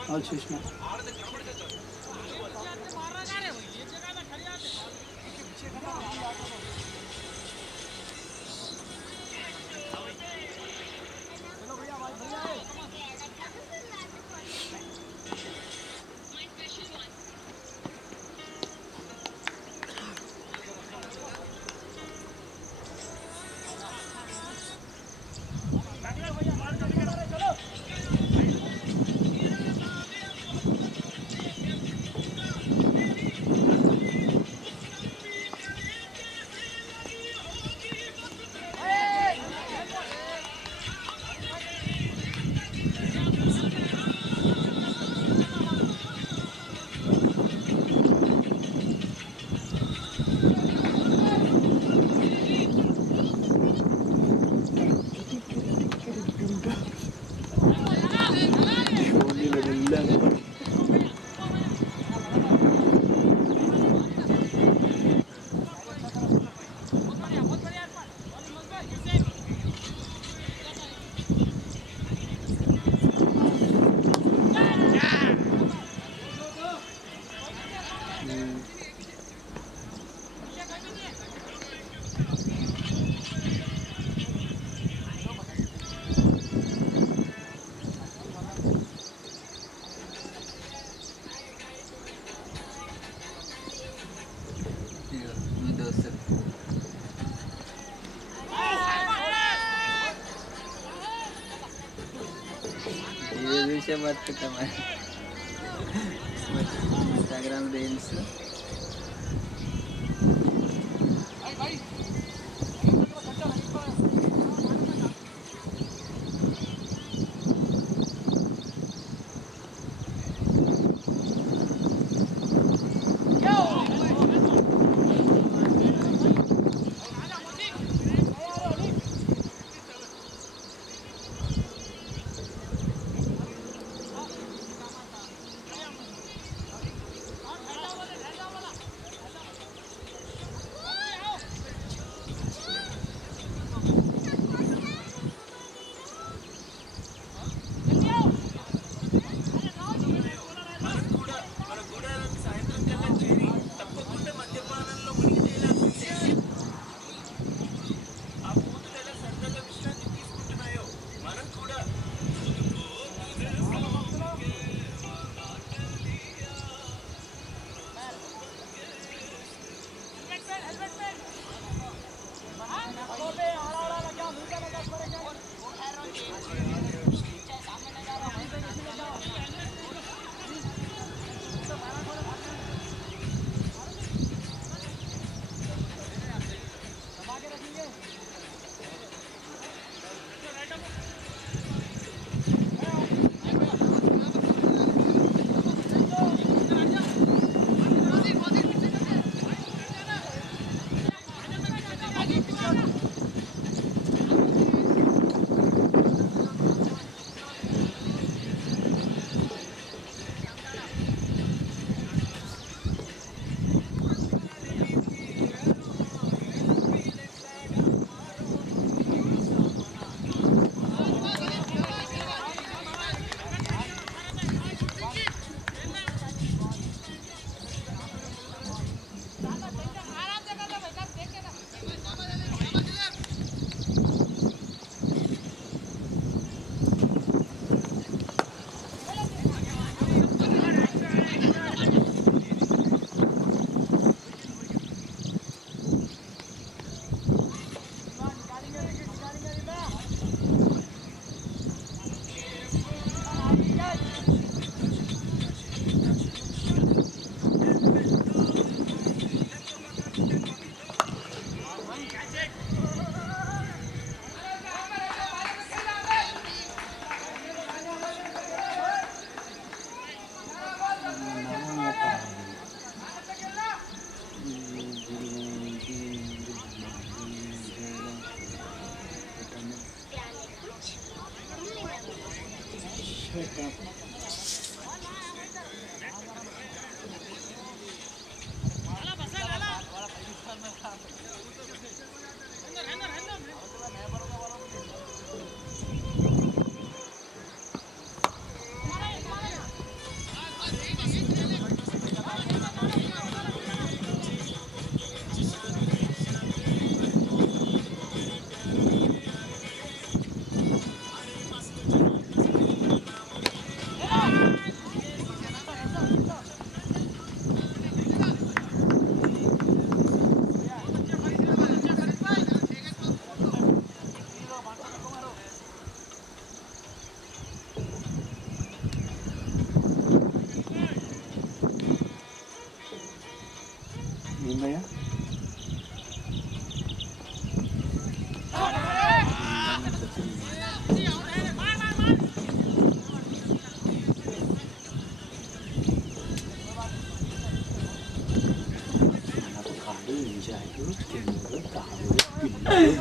చూసిన ఇదిగో మీ దోస్తులు ఇది చూసే బతుకుతామా ఇన్స్టాగ్రామ్ రీల్స్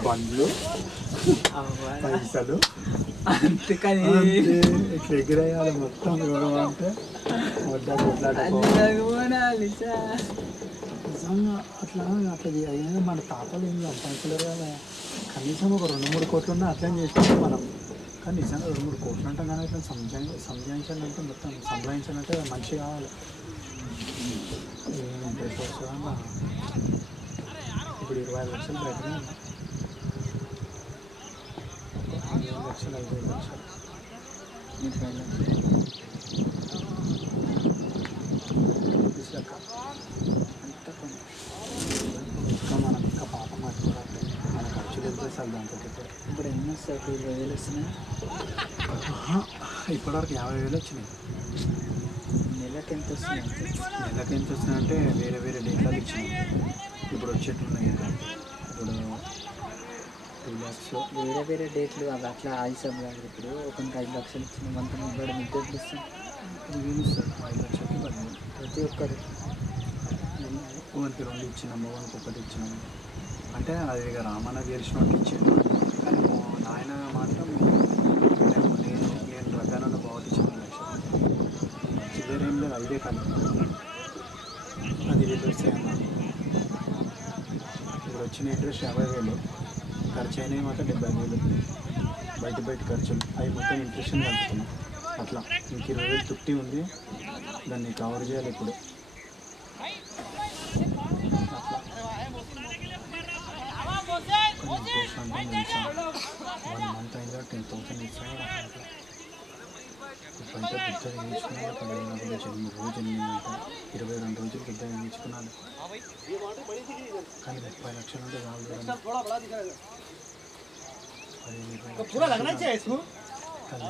బండ్లు పైసలు అంతేకాని అంతే. ఇట్లా ఎగిరేయాలి మొత్తం గొడవ అంటే వడ్డా కొట్లాట పోనాలి సార్. నిజంగా అట్లా అట్లా అయ్యేది మన తాతలు ఏం సంపాదించలేరు కదా. కనీసం ఒక 2-3 కోట్లు ఉన్నా అట్లా చేస్తాం మనం. కానీ నిజంగా 2-3 కోట్లు అంటాం కానీ ఇట్లా సంజాయించాలంటే మొత్తం సంపాదించాలంటే మనిషి కావాలి. ఏం ఇంట్రెస్ట్ వస్తుందా ఇప్పుడు 25 లక్షలు బయటనే ఉంది. 5 లక్షలు 5 లక్షలు లెక్క. ఇంకా మనం ఇంకా పాప మాట్లాడాలి. మన ఖర్చు వెళ్తే సార్ దాంతో ఇప్పుడు ఎన్ని వస్తాయి? 20,000 వస్తున్నాయి. ఇప్పటివరకు 50,000 వచ్చినాయి. నెలకి ఎంత వస్తున్నాయి? నెలకి ఎంత వస్తున్నాయంటే వేరే వేరే డేట్లలో ఇచ్చినాయి. ఇప్పుడు వచ్చేట్టున్నాయి. ఇప్పుడు 2 lakhs వేరే వేరే డేట్లు అవి అట్లా ఆయిసాం కాదు. ఇప్పుడు ఒకరికి 5 లక్షలు ఇచ్చిన మంత్ ముగ్గురు మిద్దె ఇస్తాం. ఏమి ఇస్తారు? 5 లక్షలకి 10,000. ప్రతి ఒక్కరు ఒకరికి 2 ఇచ్చినాము, ఒకరికి 1 ఇచ్చినాము. అంటే అది ఇక రామన్న గెలిచినట్టు ఇచ్చాను. కానీ మా నాయన మాత్రం నేను రకాలను బాగుంది ఇచ్చిన 1 లక్ష. చిల్లర ఏం లేదు, 5 కాదు. అది రివర్స్ అయ్యాను. ఇప్పుడు వచ్చిన ఇంట్రెస్ట్ 50,000, ఖర్చు అయినవి మాత్రం 70,000. బయట ఖర్చులు అవి మొత్తం ఇంట్రెస్ట్ కలుపుతున్నాం. అట్లా ఇంక 20,000 తుట్టి ఉంది, దాన్ని కవర్ చేయాలి ఇప్పుడు. ఇంట్రెస్ట్ అంటే తెలుసా, 1 మంత్ అయిందా 10,000 ఇచ్చాను. ఇప్పుడైతే పెద్ద వేయించుకున్నాను. 15 రోజులు 22 రోజులు పెద్ద వేయించుకున్నాను. కానీ 30 లక్షలు అంటే చాలు. నెలకు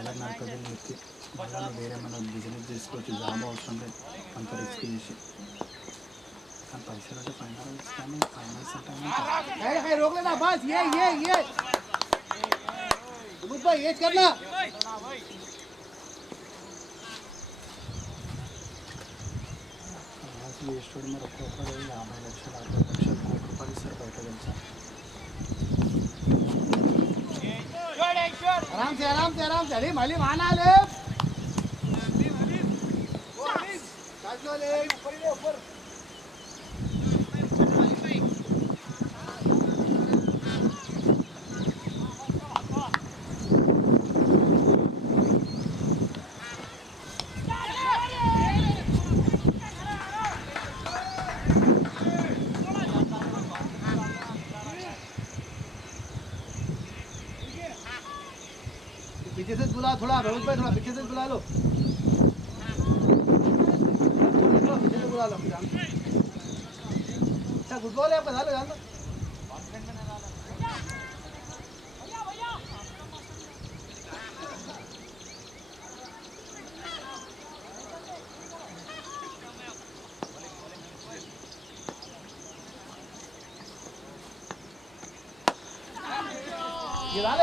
40,000 ఎత్తి మళ్ళీ వేరే మన బిజినెస్ చేసుకోవచ్చు. జాబ్ అవసరం లేదు అంత రిస్క్ చేసి. కానీ పైసలు అంటే ఫైనాన్స్ ఇస్తాను. ఫైనాన్స్ చేస్తాడు. మరి ఒక్కొక్కరు 50 లక్షలు 60 లక్షలు కోటి రూపాయలు ఇస్తారు బయట తెలుసా. आराम से अरे मली माना ले ऊपर पीछे से बुला थोड़ा रोज भाई थोड़ा पीछे से बुला लो पीछे से बुला लो अच्छा फुटबॉल है आपका डालो जान दो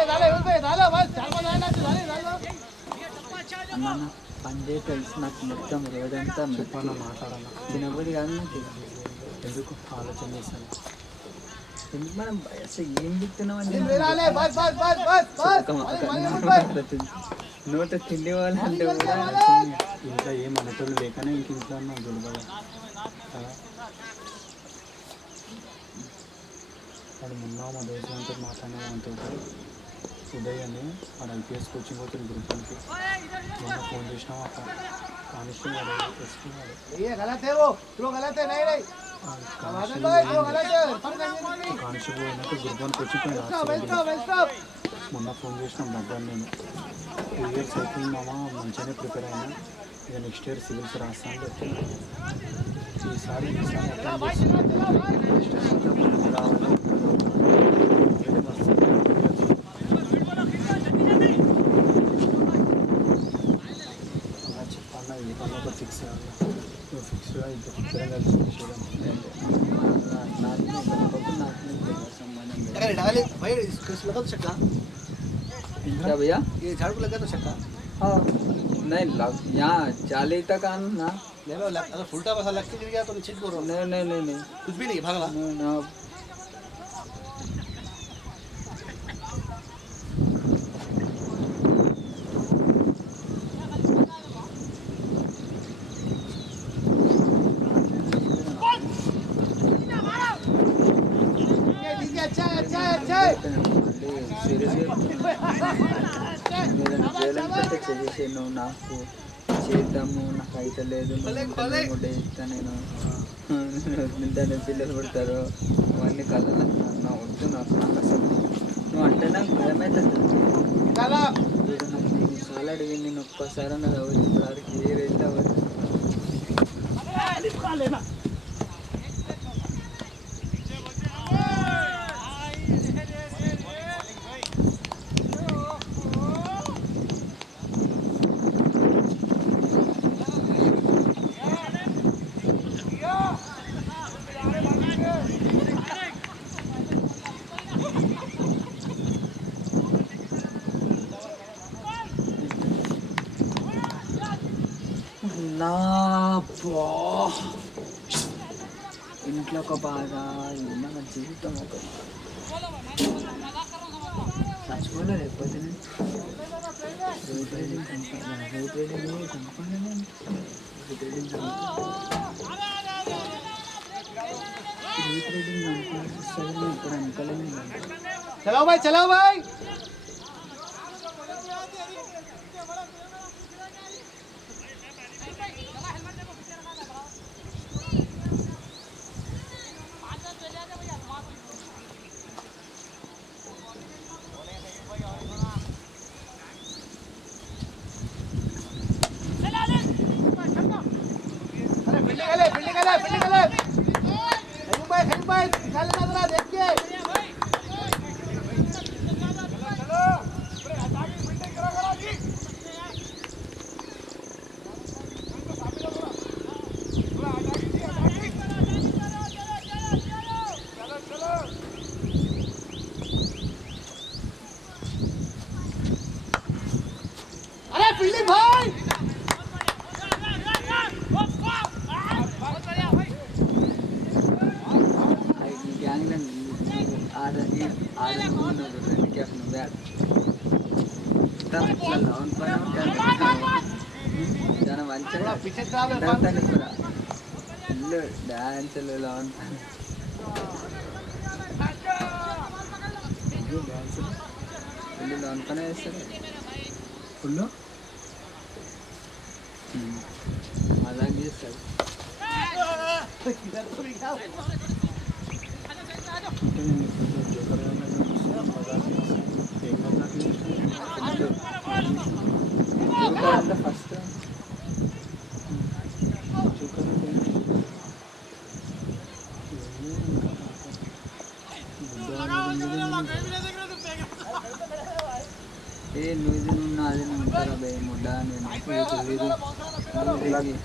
डाले उस पे डालो बस 4-5 डालो అన్న పని తెలిసి నాకు మొత్తం రోజంతా చెప్పాలా మాట్లాడాలా తినబడి కాదు నాకు. ఎందుకు ఆలోచన చేశాను. ఎందుకు మనం అసలు ఏం చెప్తున్నామని डाले बस बस बस बस बस నోట తిండి వాళ్ళంటే కూడా ఇంట్లో ఏం అనేటోళ్ళు లేకనే ఇంక ఇంట్లో ఉన్నాం చూడబోయా. వాడు మొన్న మా దోస్తులతో మాట్లాడినామంతో ఉదయ్ అని వాడు ఐపీఎస్ కోచింగ్ పోతుంది గ్రూప్కి. మొన్న ఫోన్ చేసినాం అక్కడ కానిస్టేబుల్ వాడు ఎస్పీ వాడు ये गलत है वो गलत है नहीं కానిస్టేబుల్ అయినాక గురుబానికి వచ్చి మొన్న ఫోన్ చేసినాం దగ్గర నేను 2 ఇయర్స్ అయిపోయింది మామ, మంచిగానే ప్రిపేర్ అయినా, ఇక నెక్స్ట్ ఇయర్ సివిల్స్ రాస్తాను చెప్తున్నా. ఈసారి అటెండ్ చేసి నెక్స్ట్ ఇయర్ మాత్రం ముందుకు రావాలి. అలా చెప్పాలన్నా ఏ పని ఒక ఫిక్స్ కావాలి. నువ్వు ఫిక్స్గా ఇప్పుడు ఫిక్స్గా కలిసి చేయడం సంబంధం లేదు. अरे डाले भाई इसको लगा तो चक्का क्या भैया? ये झाड़ू को लगा तो चक्का हाँ नहीं लग यहाँ जाले तक आना ले लो अगर उल्टा बसा लग के गिर गया तो नीचे गिर रहा नहीं नहीं नहीं नहीं कुछ भी नहीं भागला ना చేసి నువ్వు నాకు చేద్దాము, నాకు అయితే లేదు, నువ్వు డే ఇస్తా, నేను దాని పిల్లలు పుడతారు అవన్నీ కలలు నా వద్దు, నాకు అసలు నువ్వు అంటే నాకు భయమవుతుంది. చాలా అడిగి నేను ఒక్కసారి అన్నది అవ్వదు, ఇప్పుడు ఆడికి ఏ రేట్ అవ్వదు. ఇంట్లో ఒక బాధ, మన జీవితం ఒక చచ్చిపోలే లేకపోతే ఇప్పుడు అనుకోలేదు. चलाओ भाई, चलाओ भाई. డాన్సులు ఎలా ఉంటాను ఫుల్ లోన్ పనే వేస్తారు ఫుల్ మజాక్ చేస్తారు. ఫస్ట్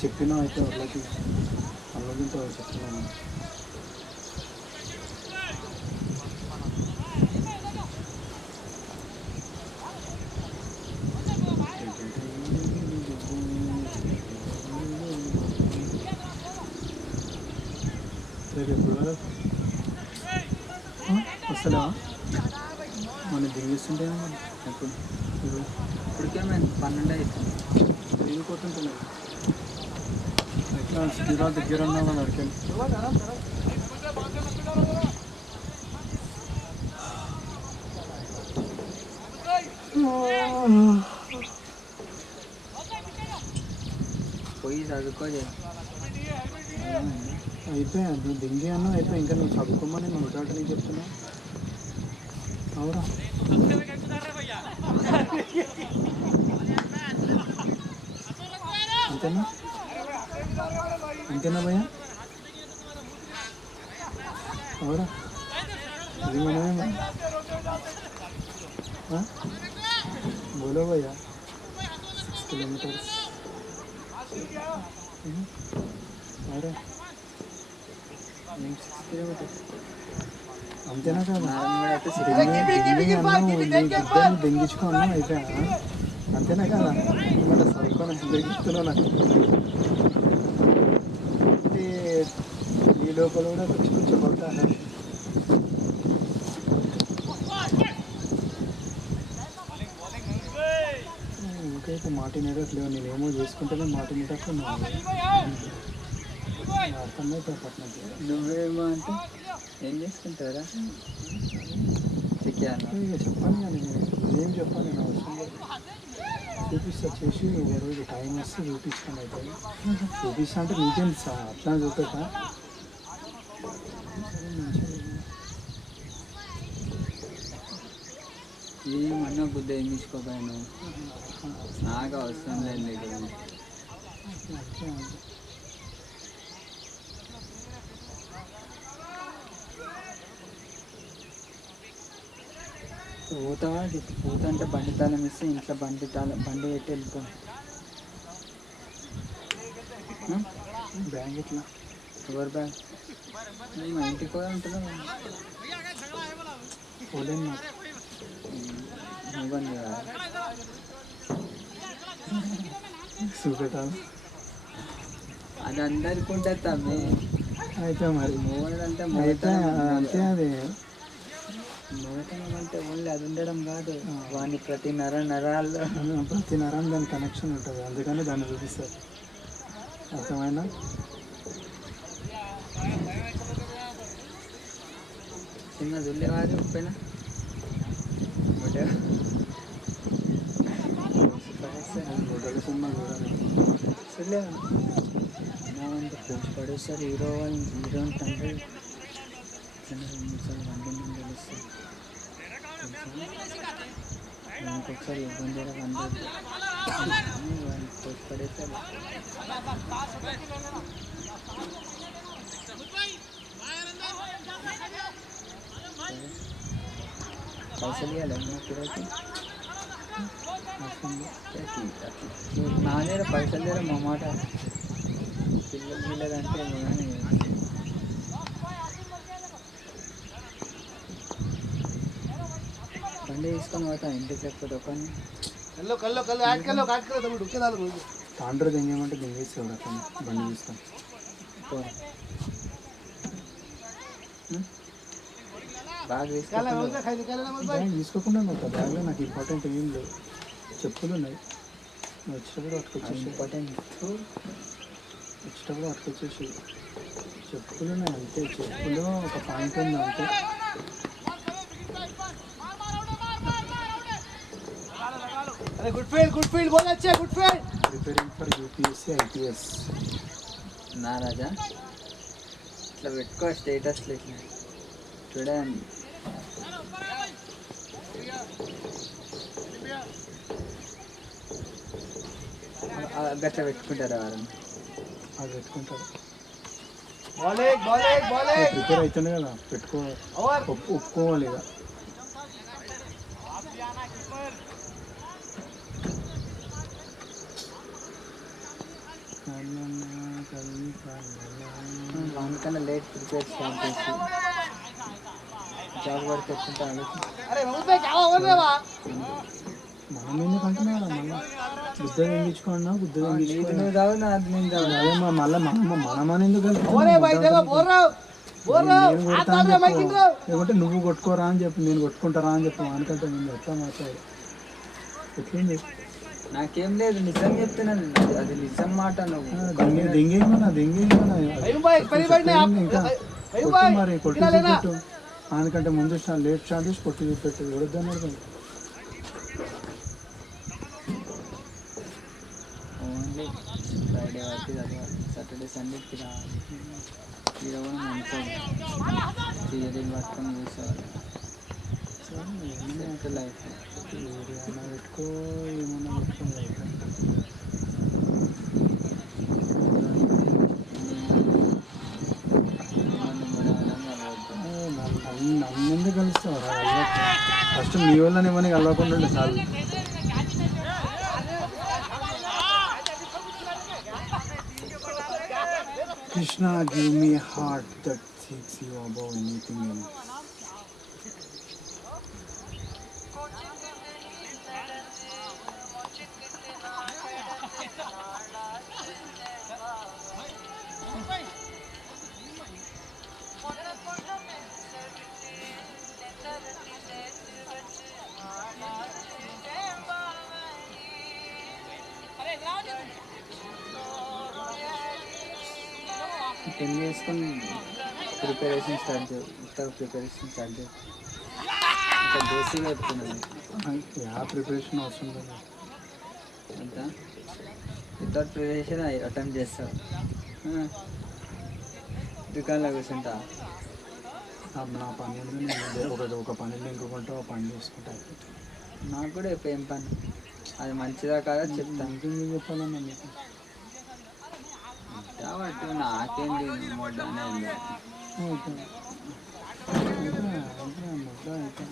చెప్పినా అయితే వాళ్ళకి అల్లగింతో చెప్తున్నాను. వస్తలేవా మన దిగేస్తుంటే ఎప్పుడు ఇప్పటికేమైంది 12 అవుతుంది. తిరిగిపోతుంటున్నాయి. ఎట్లా సిటీలో దగ్గర ఉన్నా వాళ్ళు అడిగాను. పోయి చదువుకోలే అయిపోయా నువ్వు దింగి అన్నా అయిపోయి. ఇంకా నువ్వు చదువుకోమని నువ్వు ఒకటి నీకు చెప్తున్నా అవురా. అంతేనా అంతేనా భయ్యా అవురా. ఇది మనమే बोलो भैया 6 किलोमीटर्स अरे 6 किलोमीटर्स అంతేనా కదా. దెంగించుకున్నా అయిపోయా అంతేనా కదా. మళ్ళీ సరిపోయినా దెంగిస్తున్నా నాకు ఈ లోపల కూడా కొంచెం కొంచెం పడతా. ఇంకైతే మాట వినట్లేవు. నేనేమో చేసుకుంటేనే మాట వినటట్టు అర్థమైతే పట్నం. నువ్వేమో అంటే ఏం చేసుకుంటారా ఇక చెప్పాను కానీ ఏం చెప్పాను నేను అవసరం లేదు. చూపిస్తా చేసి ఒక రోజు టైం వస్తే చూపిస్తాను అయితే చూపిస్తా అంటే నీకేం అట్లా చూపెట్టా సరే మంచిగా ఏమన్నా బుద్ధి ఏం తీసుకోపోయాను నాకు అవసరం లేదు నీకు అట్లా పోతావా పోతుంటే బండి తాళం ఇస్తే ఇంట్లో బండి పెట్టి వెళ్ళిపో బ్యాంక్ ఎట్లా ఎవరి బ్యాగ్ మా ఇంటికి కూడా ఉంటుందా పోలేను నాకు ఇవ్వండి చూపెట్టాలి అది అందరికి ఉంటుంది తమ్మి అయితే మరి మూడంటే అయితే అంతే అది మూడటం అంటే ఓన్లీ అది ఉండడం కాదు వాడిని ప్రతి నరాల్లో ప్రతి నరం దాని కనెక్షన్ ఉంటుంది అందుకని దాన్ని చూపిస్తారు అర్థమైనా చిన్న దుల్లేవాది ఉప్పైనా మొదటి సినిమా చూడాలి చూడలేవా పోస్ట్ పడేస్తారు హీరో తండ్రి వండి మంది తెలుస్తుంది ఇంకొకసారి ఇబ్బంది వండి పోస్ట్ పడేస్తారు పైసలు ఇవ్వాలి నాకు నా దగ్గర పైసలు దగ్గర మా మాట పిల్లలంటే బండి తీసుకొని పోతాను ఇంటికి లేకపోతే ఒకరిని తాండ్రు దింగేమంటే దింగేసేవాడు అక్కడ బండి తీసుకొని బాగా బ్యాగ్ తీసుకోకుండా ఒక బ్యాగ్లో నాకు ఇంపార్టెంట్ ఏం లేవు చెప్పులు ఉన్నాయి వచ్చేటప్పుడు పట్టుకొచ్చేసి ఇంపార్టెంట్ వచ్చేటప్పుడు పట్టుకొచ్చేసి చెప్పులు ఉన్నాయి అంతే చెప్పులు ఒక పాయింట్ ఉంది అంతే గుడ్ ఫీల్డ్ బోల్ వచ్చే good field preparing for UPSC IPS నా రాజా ఇట్లా పెట్టుకో స్టేటస్లో ఇట్లా చూడండి గట్లా పెట్టుకుంటారా వారిని అది పెట్టుకుంటారు బౌలింగ్ ప్రిపేర్ అవుతుంది కదా ఒప్పుకోవాలి ఇక వానికన్నా లేట్ ప్రిపేర్ స్టార్ట్ చేసి జాబ్ పడితే ఎట్లుంటే ఆలోచించి మనం ఎందుకంటున్నా కదా మళ్ళీ బుద్ధ తెంగించుకున్నా బుద్ధ తెంగించుకున్నా నువ్వు తాగు నాది నేను తాగు అదే మళ్ళీ మనమని ఎందుకు లేకుంటే నువ్వు కొట్టుకోరా అని చెప్పి నేను కొట్టుకుంటారా అని చెప్పి అనుకుంటే నేను ఎట్లా మాట్లాడు ఎట్లుంది నాకేం లేదు నిజం చెప్తున్నాను అది నిజం మాట నువ్వు దెంగేయమన్నా ఇంకా కొట్టు మరి కొట్టు చూపెట్టు ఆయనకంటే ముందు లేట్ స్టార్ట్ చేసి కొట్టు చూపెట్టు ఎవడొద్దన్నాడు ఓన్లీ ఫ్రైడే వరకు చదవాలి సాటర్డే సండేకి రావాలి ఇది కూడా మంచిగా థియరీలు పట్టుకొని చూసేవాళ్ళు లైఫ్ ఏమైనా పెట్టుకో ఏమన్నా పెట్టుకో నన్ను కలుస్తావు ఫస్ట్ మీ వాళ్ళని ఏమని కలవకుండా ఉండే చాలు Krishna, give me a heart that seeks you above anything else. పెళ్లి చేసుకొని ప్రిపరేషన్ స్టార్ట్ చేయ ప్రిపరేషన్ స్టార్ట్ చేయ ఇంకా బేసిక్గా చెప్తున్నాను యా ప్రిపరేషన్ అవసరం లేదు అంతా వితౌట్ ప్రిపరేషన్ అటెంప్ట్ చేస్తావు. దుకాణంలో కూర్చుంటా. నా పని ఏంది, నేను ఒక పని ఇంకొకటి ఒక పని చేసుకుంటా. నాకు కూడా ఇప్పుడు ఏం పని, అది మంచిదా కాదా చెప్తాను. ఇంకేం చెప్పాలన్నా మీకు? కాబట్టి నాకేంటి మొడ్డ అనేది. అయితే ముద్ద అయితే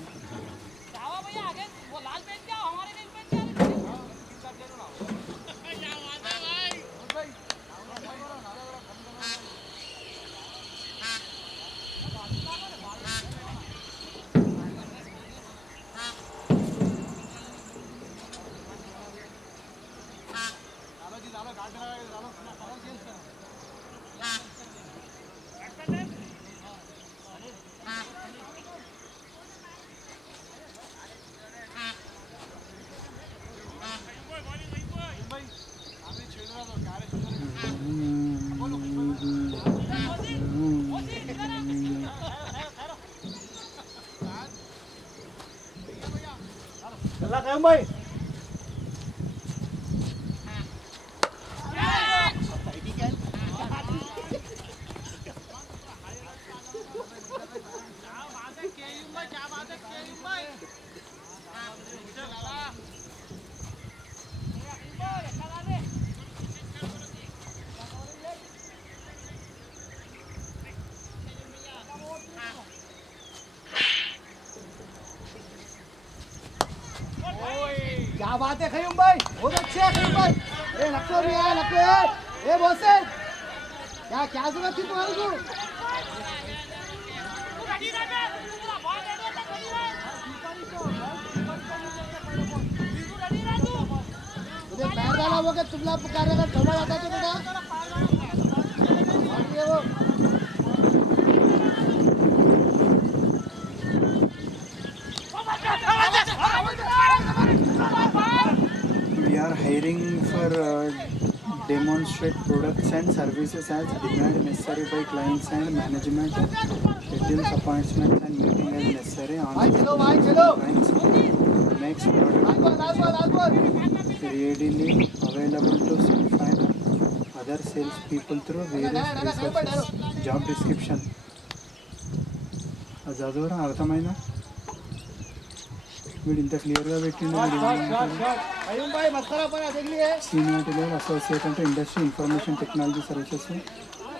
चला काय भाई क्या बात है खयूम भाई, बहुत अच्छे है खयूम भाई। ए लखनऊ भी आया, लखनऊ ए बॉस है क्या क्या जरूरत थी तुम्हारे को? मुझे पैर डाला वो के तुमला पुकार रहा था, जाता है बेटा वो we are hiring for demonstrate products and services as demand necessary by clients and management. Schedules appointments and meeting as necessary. भाई चलो भाई चलो Clients makes product readily available to self and other sales people through various resources. Job description. అది చదువురా అర్థమైనా? వీడు ఇంత క్లియర్గా పెట్టిండు. खयूम भाई मस्करा पड़ा देख लिए సీనియర్ లెవెల్ అసోసియేట్ అంటే industry information technology services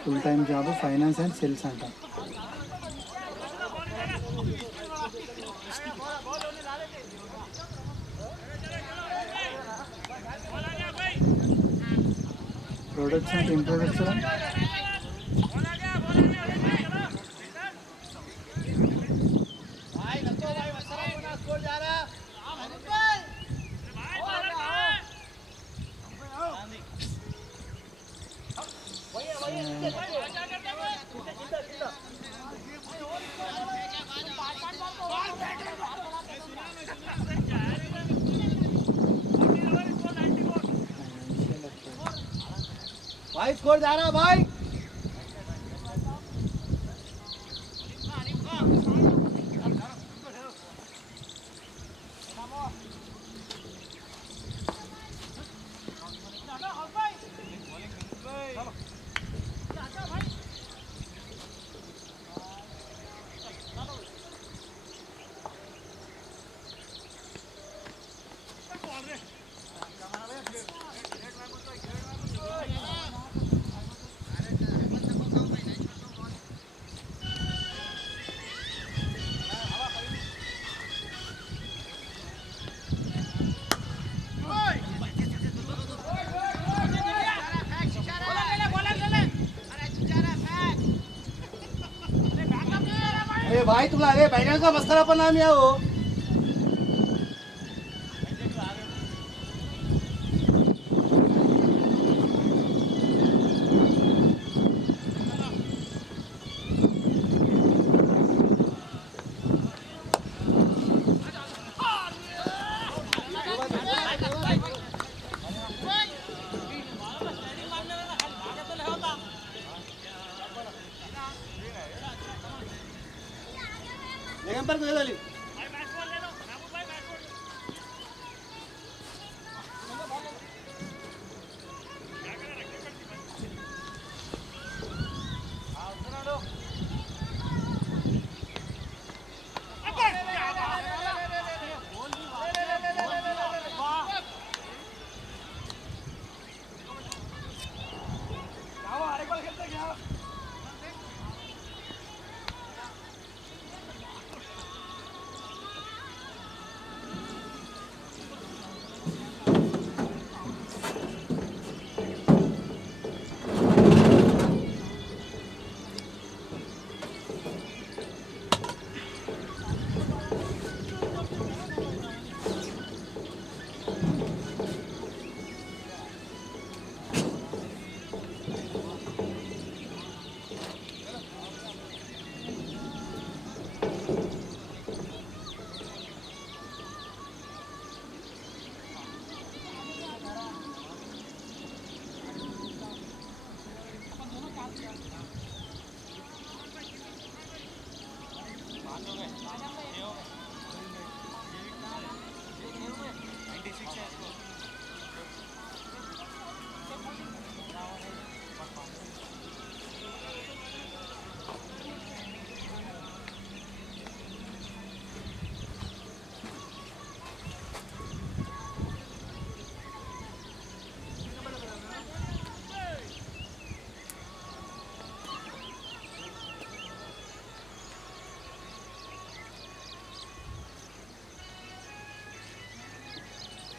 full time job finance and sales అంట. ప్రొడక్ట్స్ అంటే ఏం ప్రొడక్ట్స్? भाई लखनऊ भाई मस्करा पड़ा स्कूल जा रहा भाई स्कोर जा रहा भाई अरे भाई तुला अरे बैगन का मस्करा पण नाम या हो लेकिन पर कोई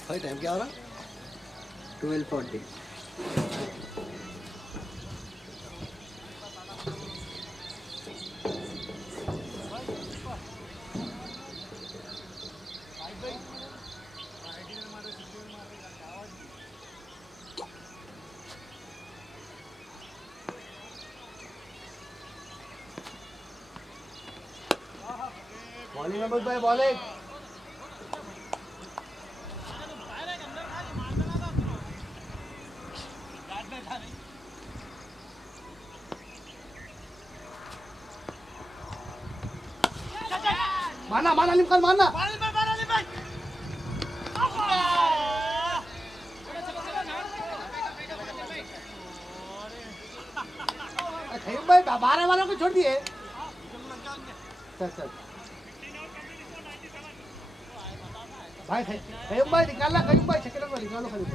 भाई टाइम क्या हो रहा? 12:40. बॉलिंग में भाई बॉलिंग. मारना मारना अलीम खान मारना. खैम भाई 12 वालों को छोड़ दिए. चल चल भाई खैम भाई निकालना. खैम भाई छक्के को निकालो खाली.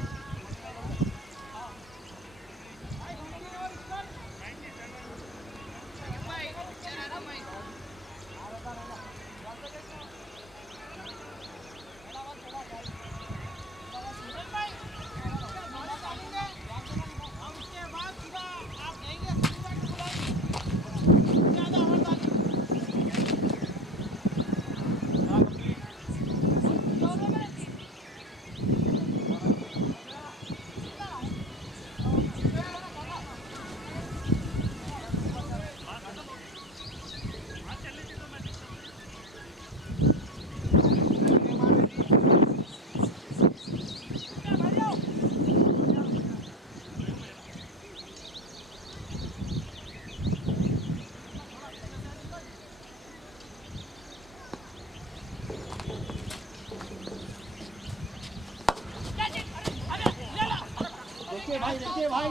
देखिए भाई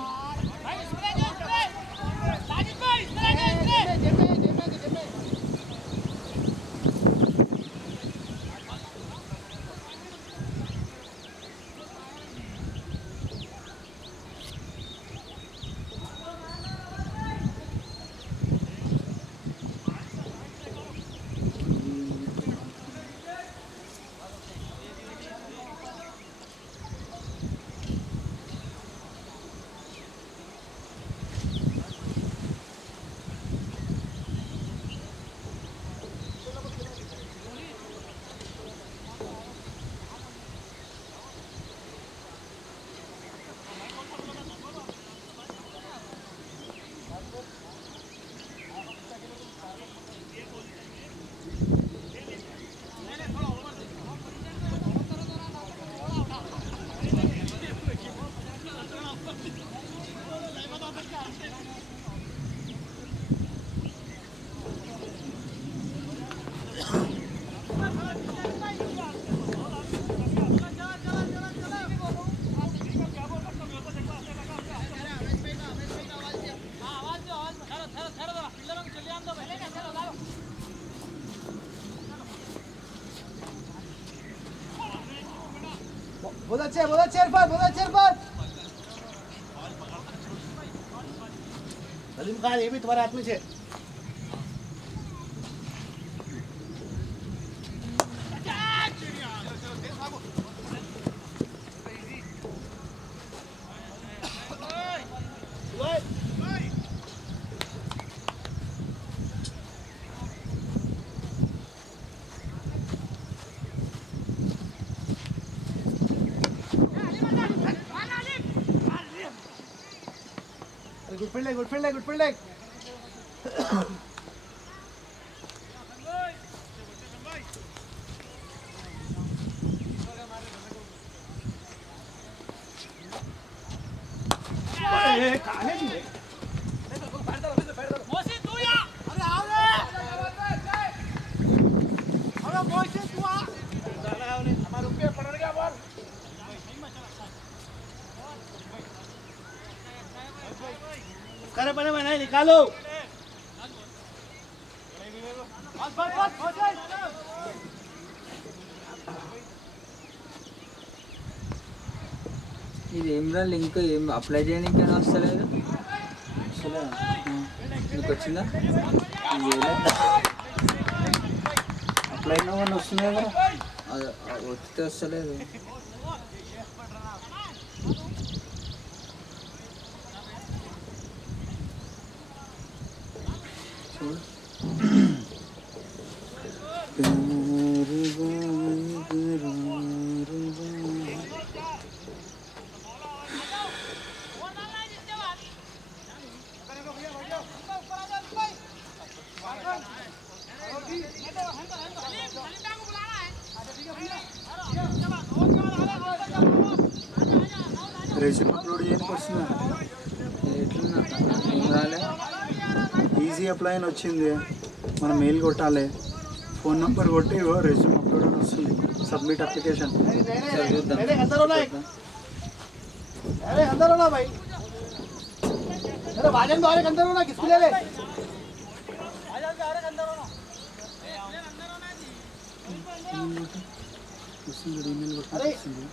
बहुत अच्छे इरफान. सलीम खान ये भी तुम्हारे हाथ में है. Good field leg. करे बने बनाए निकालो. ఇది ఏమ్రా లింక్ ఏం అప్లై చేయడానికి అని వస్తలేదు. నీకు వచ్చిందా? అప్లై అయినా వస్తుంది కదా, అది వస్తే వస్తలేదు. రెజ్యూమ్ అప్లోడ్ చేయడానికి వస్తుందా? ఎట్లున్నా నాకు ఏం రాలే. ఈజీ అప్లై అని వచ్చింది. మనం మెయిల్ కొట్టాలి, ఫోన్ నెంబర్ కొట్టి రెజ్యూమ్ అప్లోడ్ అని వస్తుంది. Submit application. సరే చూద్దాం. अरे अंदर हो ना भाई, अरे भाजन तो अंदर हो ना, किसको ले ले వస్తుంది, ఈమెయిల్ కొట్టి వస్తుంది.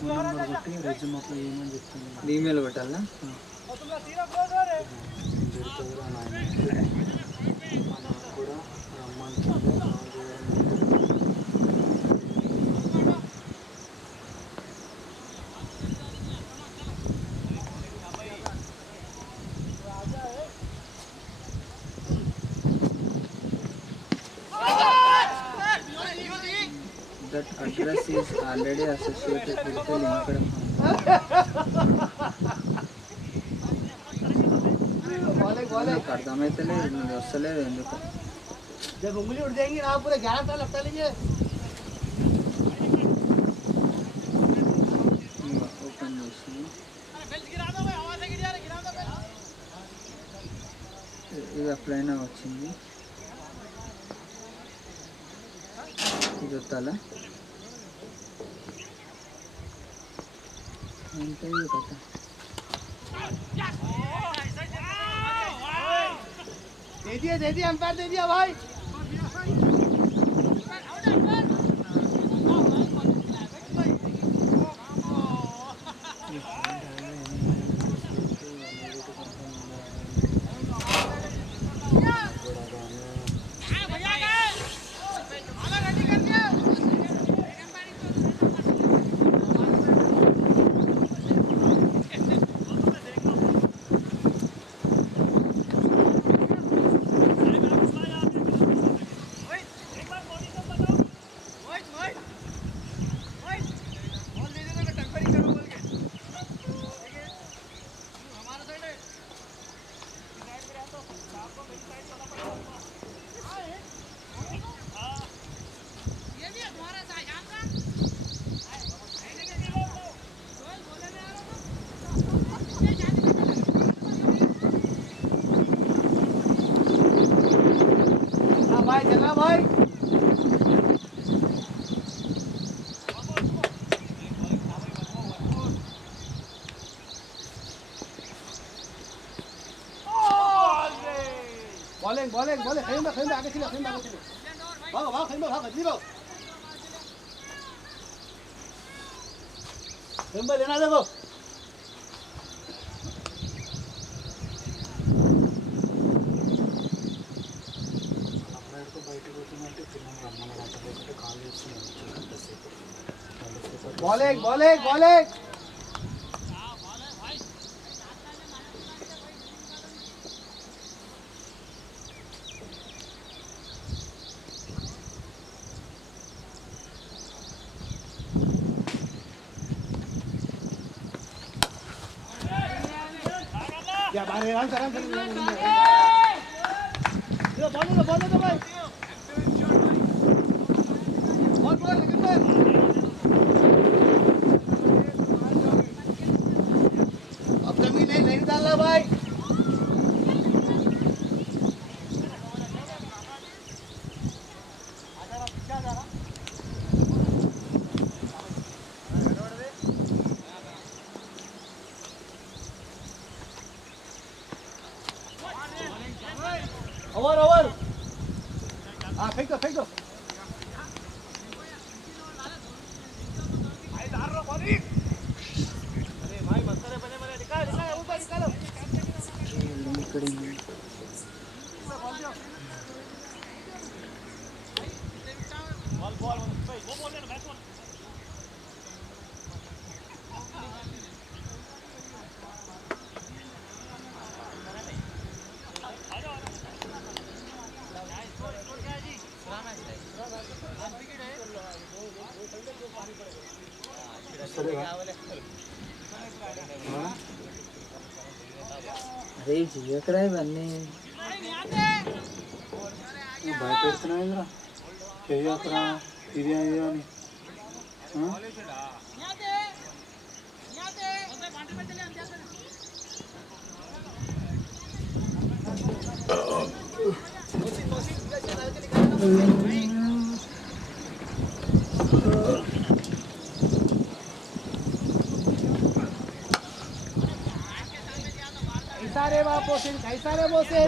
ఫోన్ నెంబర్ కొట్టి రెజ్యూమ్ అప్లై చేయమని చెప్తుంది. ఈమెయిల్ పెట్టాలా? జరుగుతుందిరా నాయన. మనకు కూడా రమ్మంటుందో That address is already associated with the linked account. నాకు అర్థమైతే లేదు, నీకు వస్తలేదు ఎందుకు? जब उंगली उठ जाएंगी ना पूरे 11 साल लगता लीजिए. ఓపెన్ చేసి ఇది అప్లైనా వచ్చింది. ఇది వస్తాలా? అంటే ఇది కథ. दे दिया अंपायर दे दिया भाई. भाई चलना भाई. बॉलिंग बॉलिंग बॉलिंग खेल में आगे चलो, खेल में आगे चलो. भागो भागो, खेल में भागो, जल्दी भागो. खेल में लेना देखो. బయటకు పోతున్నట్టు పిల్లలు రమ్మన్నాడు. లేకుంటే కాల్ చేస్తున్నాను ఎంతసేపు. Bowling bowling bowling. क्या बाहर आराम से बॉल दे दो भाई. बॉल बॉल लेकिन बॉल. अब जमीन नहीं डालना भाई. Over over. हाँ फेंक दो फेंक दो. ఇక్కడ అరే చెయ్యకరా ఇవన్నీ. భయపెడుతున్నాయిరా చెయ్యకరా ఇది అని. कैसा रे बापो सिंह कैसा रे बोसे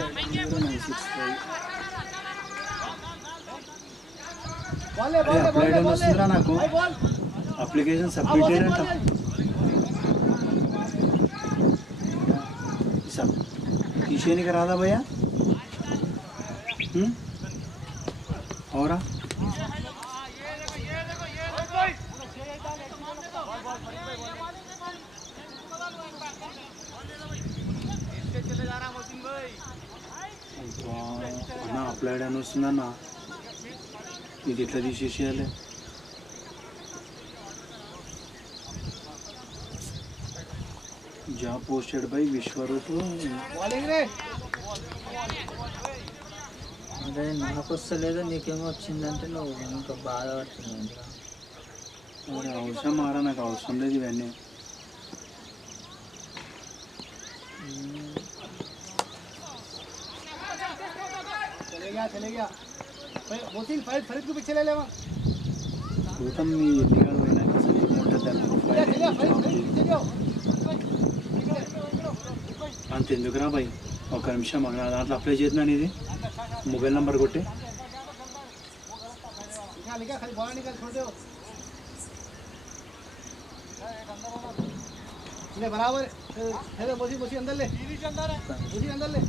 बोले बोले बोले बोले भाई बोल అప్లికేషన్ సబ్మిటెడ్ అంట తీసేయనికి రాదా భయ్యా అవురా అన్న అప్లైడ్ అని వస్తుందన్న ఇది ఎట్లా తీసేసేయాలి job posted by Vishwaroop bowling రే అదే నాకు వస్తలేదు నీకేమో వచ్చిందంటే నువ్వు ఇంకా బాధపడుతున్నావు. మరి అవసరం మారా నాకు అవసరం లేదు ఇవన్నీ चले गया बोसिंग फरीद को पीछे ले ले वहाँ చూద్దాం మీ ఎన్నికలు పోయినాక అసలు चलिए फरीद पीछे जाओ అంత ఎందుకురా భయ్ ఒక నిమిషం నా దాంట్లో అప్లై చేస్తున్నాను ఇది మొబైల్ నెంబర్ కొట్టి निकाल निकाल खाली बॉल निकाल छोड़ दो ले बराबर है बोसी बोसी अंदर ले बोसी अंदर ले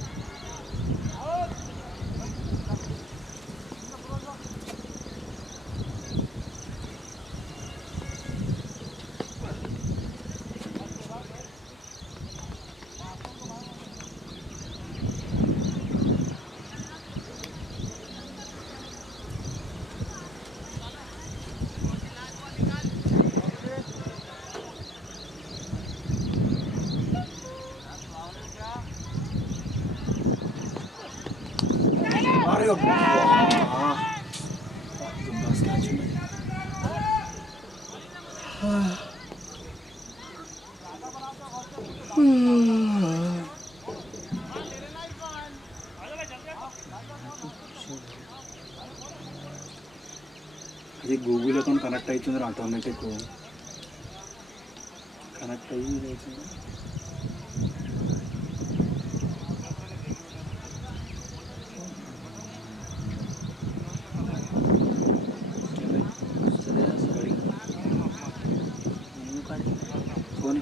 అది గూగుల్ అకౌంట్ కనెక్ట్ అవుతుంది ఆటోమేటిక్ కనెక్ట్ అయ్యి అవుతుంది ఫోన్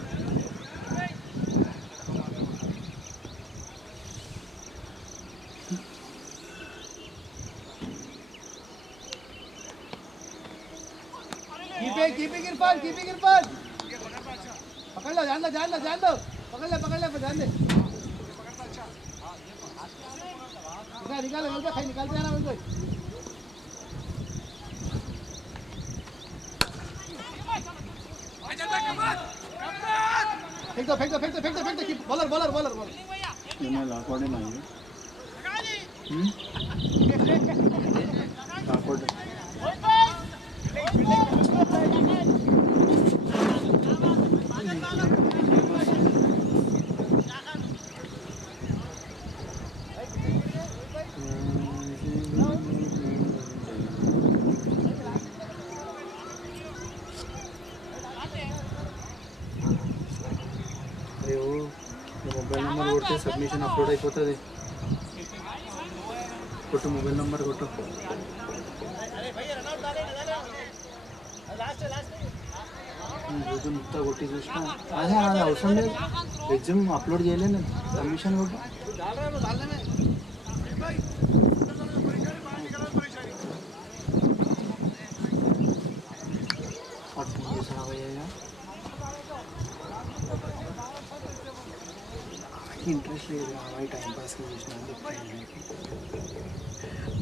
कीपिंग इरफान पकड़ लो जान दो पकड़ ले जान दे निकाल खाई निकालते जाना उनको फेंक दो बॉलर ఏమో లాక్అవుట్ నాది లాక్అవుట్ మొబైల్ నెంబర్ కొడితే సబ్మిషన్ అప్లోడ్ అయిపోతుంది కొట్టు మొబైల్ నెంబర్ కొట్టు ముక్తా కొట్టి చూసిన అదే అది అవసరం లేదు ఎగ్జామ్ అప్లోడ్ చేయలేదు నేను సబ్మిషన్ కొట్టు ఇంట్రెస్ట్ లేదు అవి టైంపాస్గా చేసిన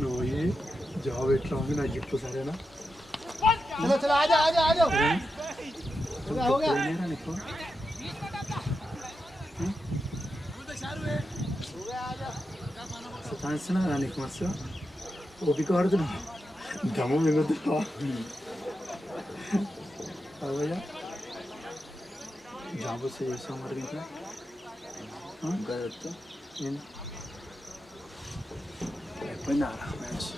నువ్వు జాబ్ ఎట్లా ఉంది నాకు చెప్పు సరేనా चलो आ जाओ हो गया నీకు సతాయిస్తున్నా నీకు మస్తు ఓపిక పడుతున్నా దమ్ము మిగులుతున్నావా అవయ్యా జాబ్ వస్తే చేస్తాం మరి ఇంకా గదొద్దు అయిపోయిందా మ్యాచ్